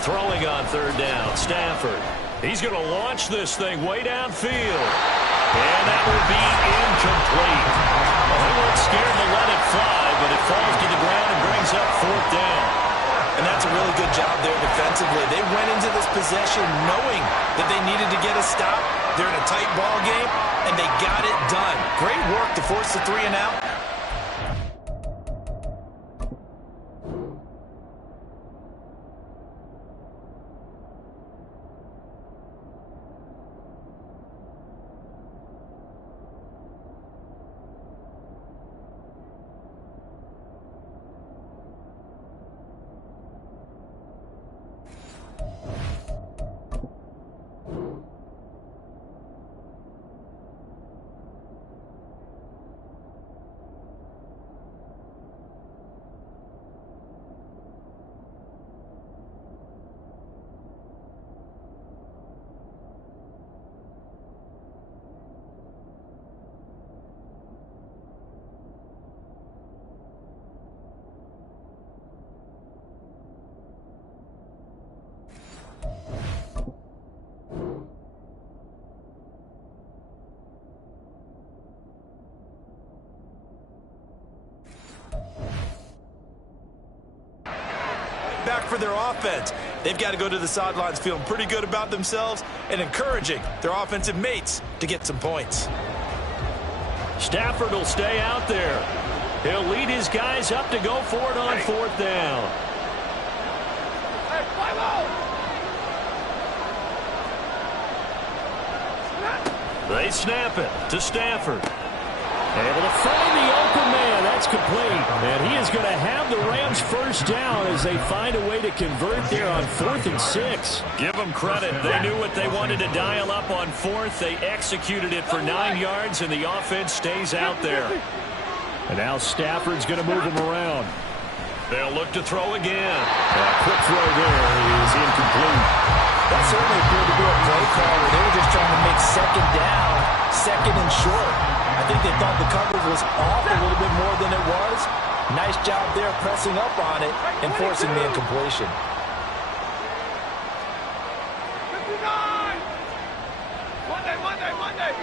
Throwing on 3rd down, Stafford. He's going to launch this thing way downfield. And that will be incomplete. Well, they weren't scared to let it fly, but it falls to the ground and brings up 4th down. And that's a really good job there defensively. They went into this possession knowing that they needed to get a stop. They're in a tight ball game, and they got it done. Great work to force the 3 and out. Back for their offense. They've got to go to the sidelines feeling pretty good about themselves and encouraging their offensive mates to get some points. Stafford will stay out there. He'll lead his guys up to go for it on 4th down. They snap it to Stafford. Able to find the open man. That's complete. And he is going to have the Rams 1st down as they find a way to convert there on 4th and 6. Give them credit. They knew what they wanted to dial up on 4th. They executed it for 9 yards, and the offense stays out there. And now Stafford's going to move him around. They'll look to throw again. A quick throw there is incomplete. That certainly appeared to be a play call where they were just trying to make 2nd down, 2nd and short. I think they thought the coverage was off a little bit more than it was. Nice job there pressing up on it and forcing the incompletion. 59! Monday!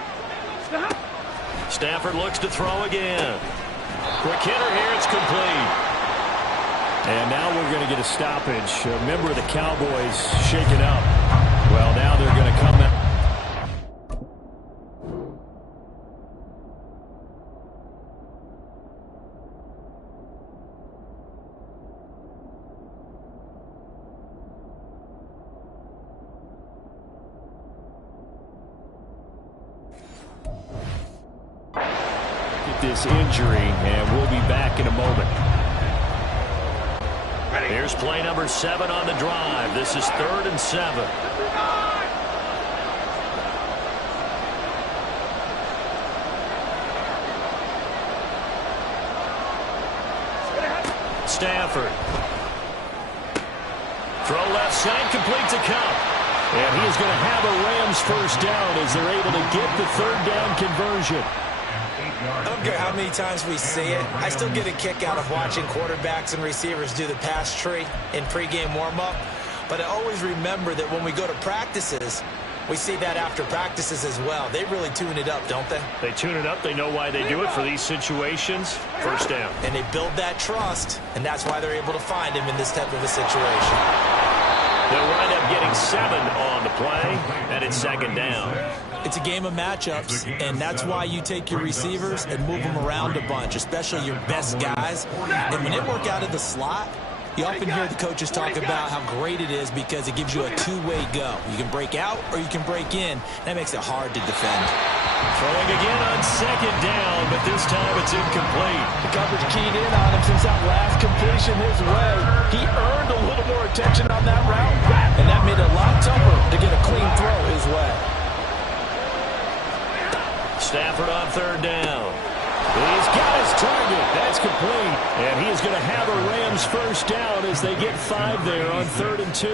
Stafford looks to throw again. Quick hitter here, it's complete. And now we're going to get a stoppage. A member of the Cowboys shaken up. Well, now they're going to come out. This injury, and we'll be back in a moment. Here's play number 7 on the drive. This is 3rd and 7. Stafford. Throw left side, complete to Cup. And he is going to have a Rams first down as they're able to get the 3rd down conversion. I don't care how many times we see it. I still get a kick out of watching quarterbacks and receivers do the pass tree in pregame warm-up. But I always remember that when we go to practices, we see that after practices as well. They really tune it up, don't they? They tune it up. They know why they do it for these situations. First down. And they build that trust, and that's why they're able to find him in this type of a situation. They'll wind up getting 7 on the play, and it's 2nd down. It's a game of matchups, and that's why you take your receivers and move them around a bunch, especially your best guys. And when they work out of the slot, you often hear the coaches talk about how great it is because it gives you a two-way go. You can break out or you can break in. That makes it hard to defend. Throwing again on 2nd down, but this time it's incomplete. The coverage keyed in on him since that last completion his way. He earned a little more attention on that route, and that made it a lot tougher to get a clean throw his way. Stafford on 3rd down. He's got his target. That's complete. And he is going to have a Rams first down as they get 5 there on 3rd and 2.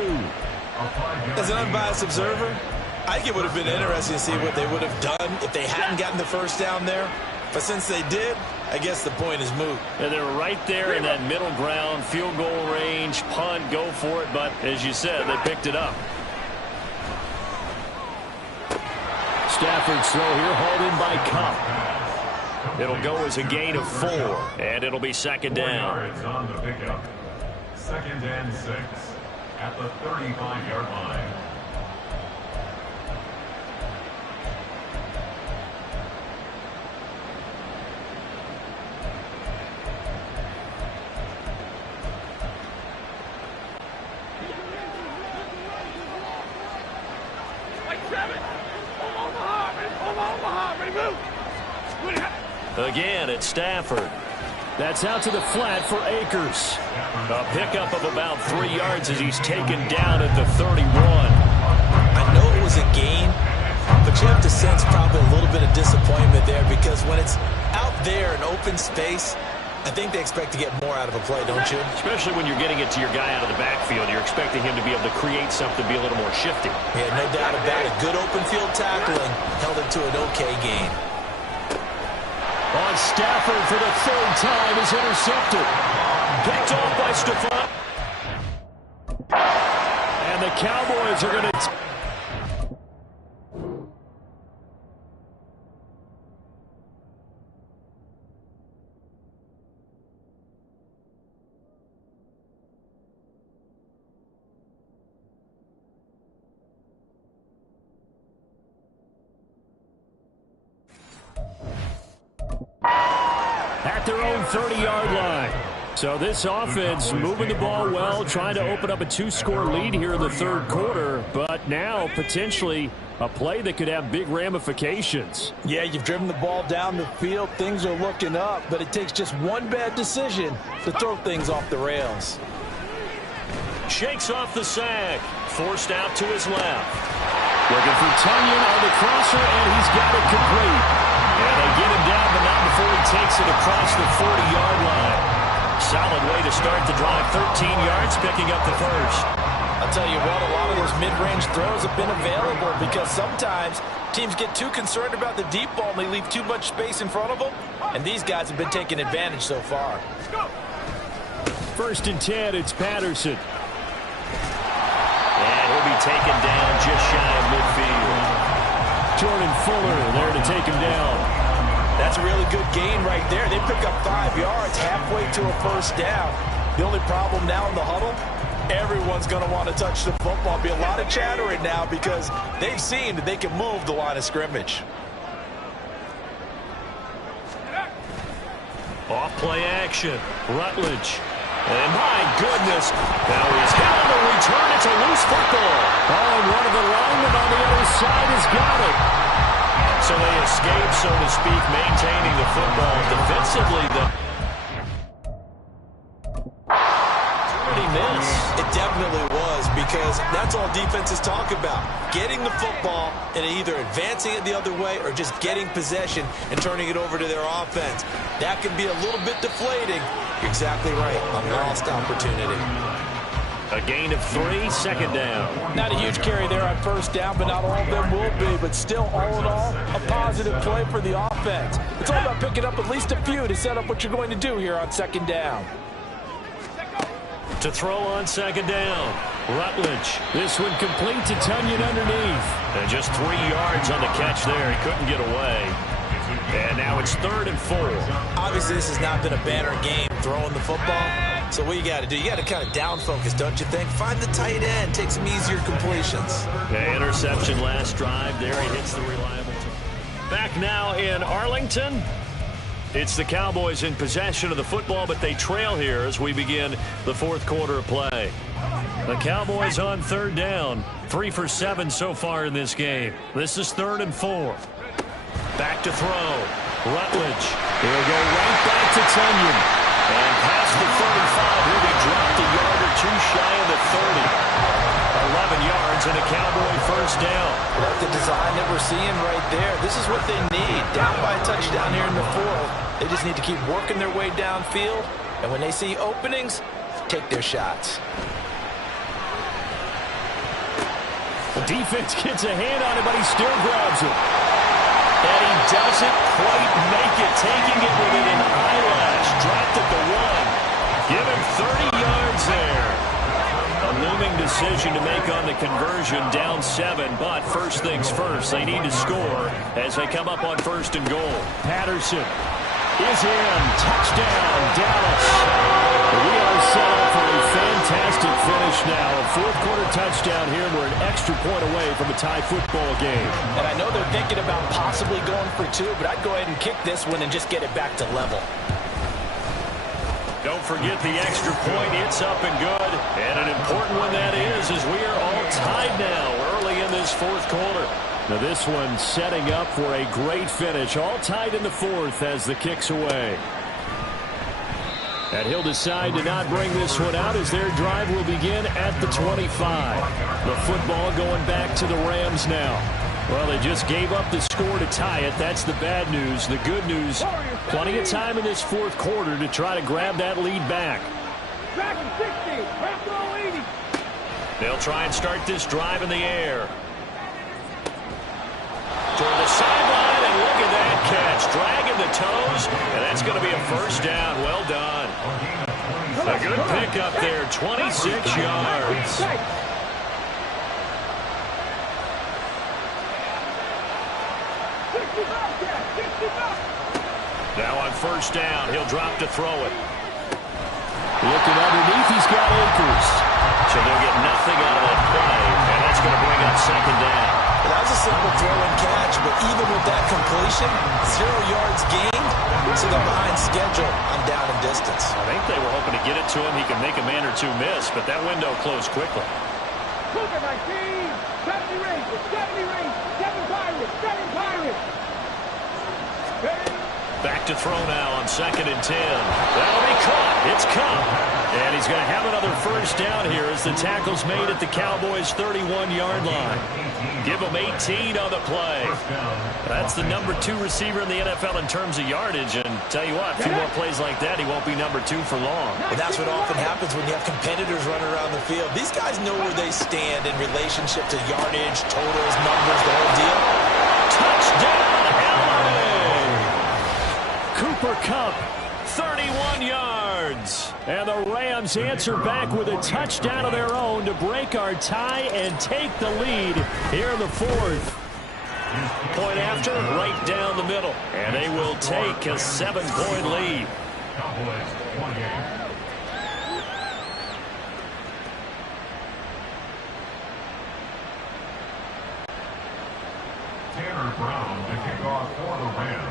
As an unbiased observer, I think it would have been interesting to see what they would have done if they hadn't gotten the first down there. But since they did, I guess the point is moot. And they were right there in that middle ground, field goal range, punt, go for it. But as you said, they picked it up. Stafford's throw here, hauled in by Cup. It'll go as a gain of 4, and it'll be 2nd down. On the pickup. 2nd and 6 at the 35-yard line. Again, it's Stafford. That's out to the flat for Akers. A pickup of about 3 yards as he's taken down at the 31. I know it was a gain, but you have to sense probably a little bit of disappointment there because when it's out there in open space, I think they expect to get more out of a play, don't you? Especially when you're getting it to your guy out of the backfield. You're expecting him to be able to create something, be a little more shifty. Yeah, no doubt about it. Good open field tackling held it to an okay gain. On Stafford for the 3rd time is intercepted. Picked off by Stephon. And the Cowboys are going to... at their own 30-yard line. So this offense moving the ball well, trying to open up a 2-score lead here in the 3rd quarter, but now potentially a play that could have big ramifications. Yeah, you've driven the ball down the field. Things are looking up, but it takes just one bad decision to throw things off the rails. Shakes off the sack. Forced out to his left. Looking for Tunyon on the crosser, and he's got it complete. And they get him down, but not before he takes it across the 40-yard line. Solid way to start the drive. 13 yards, picking up the first. I'll tell you what, a lot of those mid-range throws have been available because sometimes teams get too concerned about the deep ball and they leave too much space in front of them. And these guys have been taking advantage so far. 1st and 10, it's Patterson. And he'll be taken down just shy of midfield. Jordan Fuller there to take him down. That's a really good gain right there. They pick up 5 yards halfway to a first down. The only problem now in the huddle, everyone's going to want to touch the football. Be a lot of chattering now because they've seen that they can move the line of scrimmage. Off play action. Rutledge. And my goodness, now he's hit on the return. It's a loose football. Oh, and one of the linemen on the other side has got it. So they escape, so to speak, maintaining the football defensively. Miss. It definitely was, because that's all defenses talk about. Getting the football and either advancing it the other way or just getting possession and turning it over to their offense. That can be a little bit deflating. You're exactly right. A lost opportunity. A gain of 3, second down. Not a huge carry there on first down, but not all of them will be. But still, all in all, a positive play for the offense. It's all about picking up at least a few to set up what you're going to do here on second down. To throw on second down. Rutledge. This one complete to Tunyon underneath. And just 3 yards on the catch there. He couldn't get away. And now it's 3rd and 4. Obviously, this has not been a banner game throwing the football. So what you got to do, you got to kind of down focus, don't you think? Find the tight end. Take some easier completions. Yeah, interception last drive. There he hits the reliable. Back now in Arlington. It's the Cowboys in possession of the football, but they trail here as we begin the 4th quarter of play. The Cowboys on 3rd down. 3 for 7 so far in this game. This is 3rd and 4. Back to throw. Rutledge. He'll go right back to Tunyon. And past the 35, he'll be dropped a yard or 2 shy of the 30. 11 yards and a Cowboy first down. Like the design that we're seeing right there. This is what they need. Down by a touchdown here in the 4th. They just need to keep working their way downfield. And when they see openings, take their shots. The defense gets a hand on it, but he still grabs it. And he doesn't quite make it, taking it within an eyelash. Dropped at the 1. Give him 30 yards there. A looming decision to make on the conversion, down 7, but first things first, they need to score as they come up on 1st and goal. Patterson is in. Touchdown, Dallas. We are set up for a fantastic finish now. A 4th quarter touchdown here. We're an extra point away from a tie football game. And I know they're thinking about possibly going for 2, but I'd go ahead and kick this one and just get it back to level. Don't forget the extra point. It's up and good. And an important one that is, as we are all tied now early in this 4th quarter. Now this one setting up for a great finish. All tied in the 4th as the kick's away. And he'll decide to not bring this one out as their drive will begin at the 25. The football going back to the Rams now. Well, they just gave up the score to tie it. That's the bad news. The good news, plenty of time in this 4th quarter to try to grab that lead back. They'll try and start this drive in the air. Toward the sideline, and look at that catch. Dragging the toes, and that's going to be a first down. Well done. A good pickup there, 26 yards. Now on first down, he'll drop to throw it. Looking underneath, he's got Akers. So they'll get nothing out of that play, and that's going to bring up second down. Well, that was a simple throw and catch, but even with that completion, 0 yards gained, so they're behind schedule on down and distance. I think they were hoping to get it to him. He could make a man or 2 miss, but that window closed quickly. Look at my team. 70 rings, 70 rings, 7 Pirates, 7 Pirates. Back to throw now on 2nd and 10. That'll be caught. It's caught. And he's going to have another first down here as the tackle's made at the Cowboys' 31-yard line. Give him 18 on the play. That's the number 2 receiver in the NFL in terms of yardage. And tell you what, a few more plays like that, he won't be number 2 for long. And that's what often happens when you have competitors running around the field. These guys know where they stand in relationship to yardage, totals, numbers, the whole deal. Touchdown, LA! Cooper Kupp, 31 yards. And the Rams answer back with a touchdown of their own to break our tie and take the lead here in the 4th. Point after, right down the middle. And they will take a 7-point lead. Connor Brown to kick off for the Rams.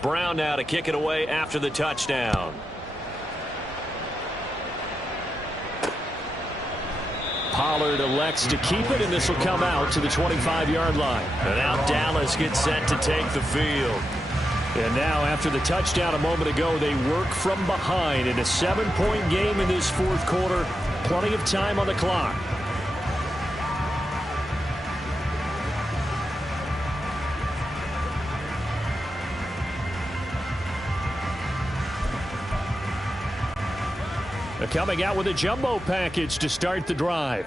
Brown now to kick it away after the touchdown. Pollard elects to keep it, and this will come out to the 25-yard line. And now Dallas gets set to take the field. And now after the touchdown a moment ago, they work from behind in a 7-point game in this fourth quarter. Plenty of time on the clock. Coming out with a jumbo package to start the drive.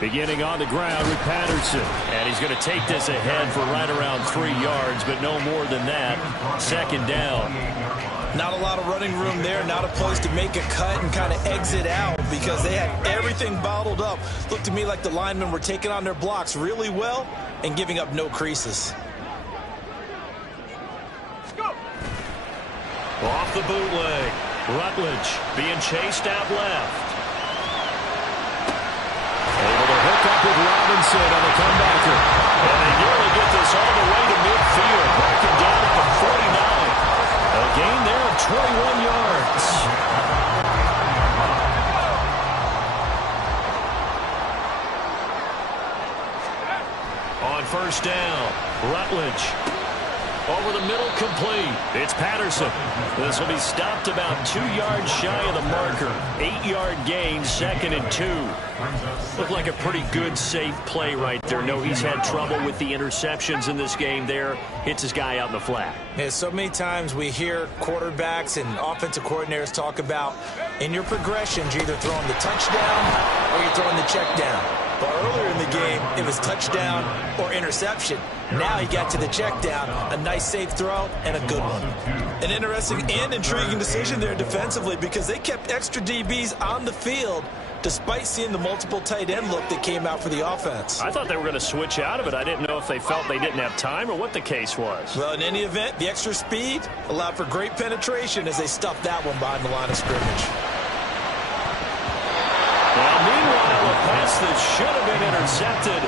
Beginning on the ground with Patterson. And he's going to take this ahead for right around 3 yards, but no more than that. Second down. Not a lot of running room there, not a place to make a cut and kind of exit out because they had everything bottled up. Looked to me like the linemen were taking on their blocks really well and giving up no creases. Off the bootleg. Rutledge being chased out left. Able to hook up with Robinson on the comebacker. And they nearly get this all the way to midfield. Breaking down at the 49. A gain there of 21 yards. On first down, Rutledge. Over the middle, complete. It's Patterson. This will be stopped about 2 yards shy of the marker. 8-yard gain, 2nd and 2. Looked like a pretty good, safe play right there. No, he's had trouble with the interceptions in this game there. Hits his guy out in the flat. Yeah, so many times we hear quarterbacks and offensive coordinators talk about in your progressions, you're either throwing the touchdown or you're throwing the check down. But earlier in the game, it was touchdown or interception. Now he got to the check down, a nice safe throw, and a good one. An interesting and intriguing decision there defensively because they kept extra DBs on the field despite seeing the multiple tight end look that came out for the offense. I thought they were going to switch out of it. I didn't know if they felt they didn't have time or what the case was. Well, in any event, the extra speed allowed for great penetration as they stuffed that one behind the line of scrimmage. Well, meanwhile, a pass that should have been intercepted,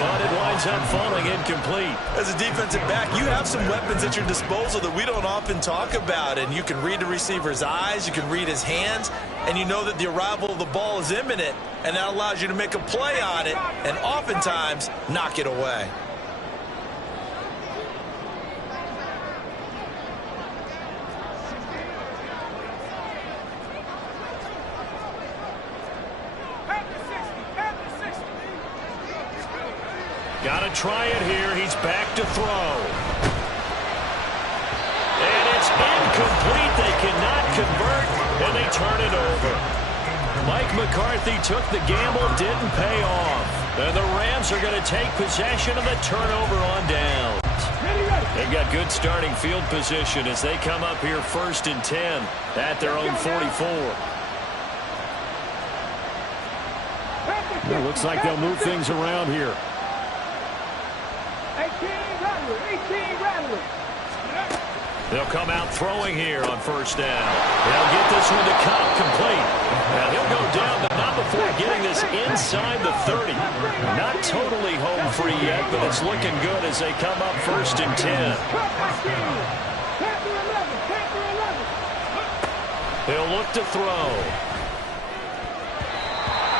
but it winds up falling incomplete. As a defensive back, you have some weapons at your disposal that we don't often talk about, and you can read the receiver's eyes, you can read his hands, and you know that the arrival of the ball is imminent, and that allows you to make a play on it and oftentimes knock it away. Got to try it here. He's back to throw. And it's incomplete. They cannot convert, and they turn it over. Mike McCarthy took the gamble, didn't pay off. And the Rams are going to take possession of the turnover on downs. They've got good starting field position as they come up here 1st and 10 at their own 44. It looks like they'll move things around here. 18 Rattler. They'll come out throwing here on 1st down. They'll get this one to Cup complete. And he'll go down, but not before getting this inside the 30. Not totally home free yet, but it's looking good as they come up 1st and 10. They'll look to throw.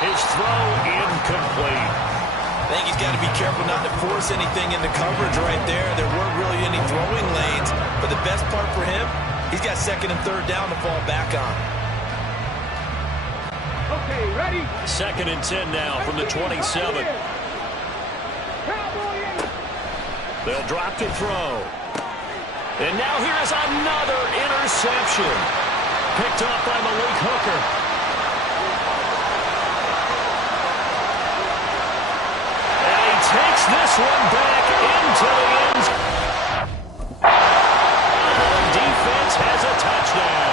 His throw incomplete. I think he's got to be careful not to force anything into coverage right there. There weren't really any throwing lanes, but the best part for him, he's got 2nd and 3rd down to fall back on. Okay, ready? 2nd and 10 now from the 27. They'll drop to throw. And now here's another interception. Picked off by Malik Hooker. Takes this one back into the end zone. Defense has a touchdown.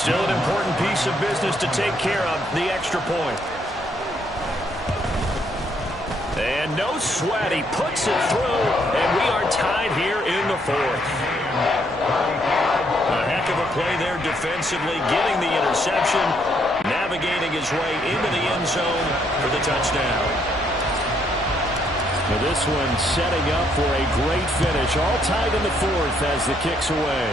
Still an important piece of business to take care of, the extra point. And no sweat, he puts it through, and we are tied here in the fourth. A heck of a play there defensively, getting the interception, navigating his way into the end zone for the touchdown. Well, this one setting up for a great finish, all tied in the fourth as the kick's away.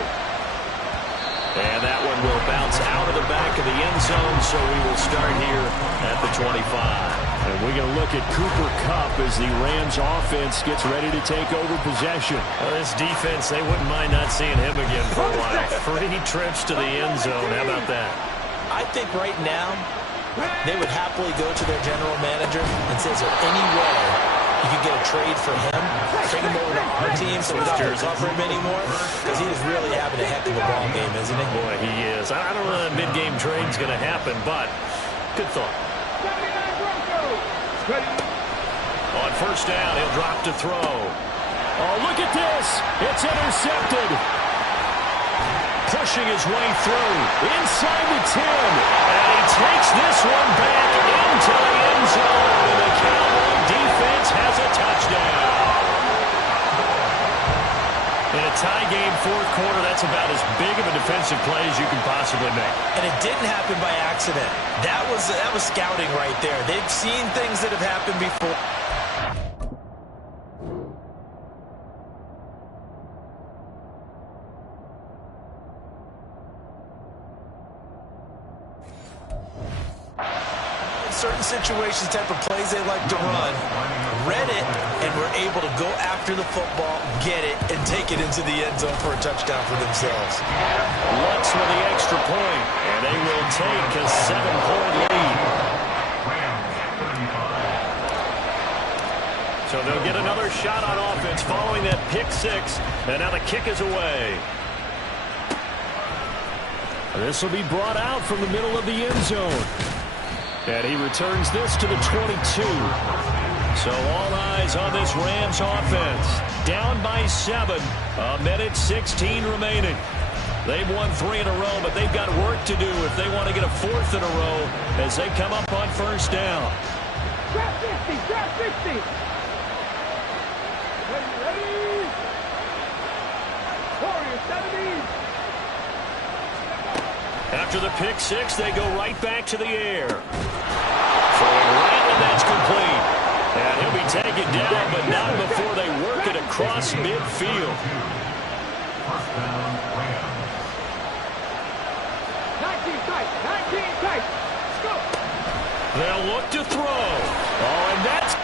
And that one will bounce out of the back of the end zone, so we will start here at the 25. And we're going to look at Cooper Kupp as the Rams offense gets ready to take over possession. Well, this defense, they wouldn't mind not seeing him again for a while. 3 trips to the end zone. How about that? I think right now they would happily go to their general manager and say, is there any way you could get a trade for him, trade him over to our team so we don't have to cover him anymore? Because he is really having a heck of a ball game, isn't he? Boy, he is. I don't know if that mid-game trade's going to happen, but good thought. On first down, he'll drop to throw. Oh, look at this. It's intercepted. Pushing his way through. Inside the 10. And he takes this one back into the end zone. And the Cowboy defense has a touchdown. In a tie game fourth quarter, that's about as big of a defensive play as you can possibly make. And it didn't happen by accident. That was scouting right there. They've seen things that have happened before. Certain situations, type of plays they like to run, read it, and were able to go after the football, get it, and take it into the end zone for a touchdown for themselves. Lutz with the extra point, and they will take a 7-point lead. So they'll get another shot on offense following that pick six, and now the kick is away. This will be brought out from the middle of the end zone. And he returns this to the 22. So all eyes on this Rams offense. Down by 7. 1:16 remaining. They've won 3 in a row, but they've got work to do if they want to get a 4th in a row as they come up on first down. Trap 50, trap 50. Ready. Warriors 70. After the pick six, they go right back to the air. Throwing right, and that's complete. And he'll be taken down, but not before they work it across midfield. 19 tight, 19 tight. Go. They'll look to throw. Oh, and that's...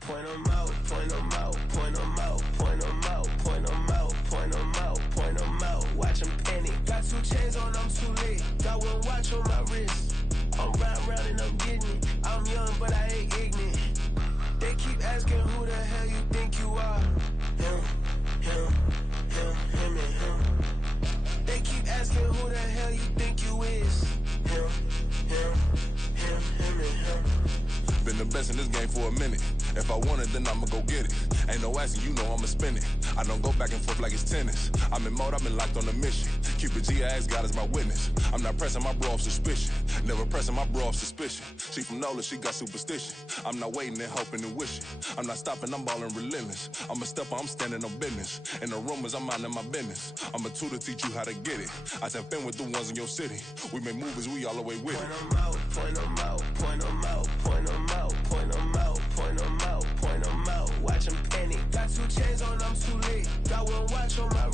Point them out, point them out, point them out, point them out, point them out, point them out, point them out. Watch them panic. Got 2 chains on, I'm too late. Got 1 watch on my wrist. I'm round and I'm getting it. I'm young, but I ain't ignorant. They keep asking who the hell you think you are. Him, and him. They keep asking who the hell you think you is. Him, and him. Been the best in this game for a minute. If I want it, then I'ma go get it. Ain't no asking, you know I'ma spin it. I don't go back and forth like it's tennis. I'm in mode, I've been locked on a mission. Keep it G, I ask God as my witness. I'm not pressing my bro off suspicion. Never pressing my bro off suspicion. She from Nola, she got superstition. I'm not waiting and hoping and wishing. I'm not stopping, I'm balling relentless. I'm a stepper, I'm standing on business. In the rumors, I'm minding my business. I'm a tutor, teach you how to get it. I tap in with the ones in your city. We make movies, we all the way with it. Point them out, point them out.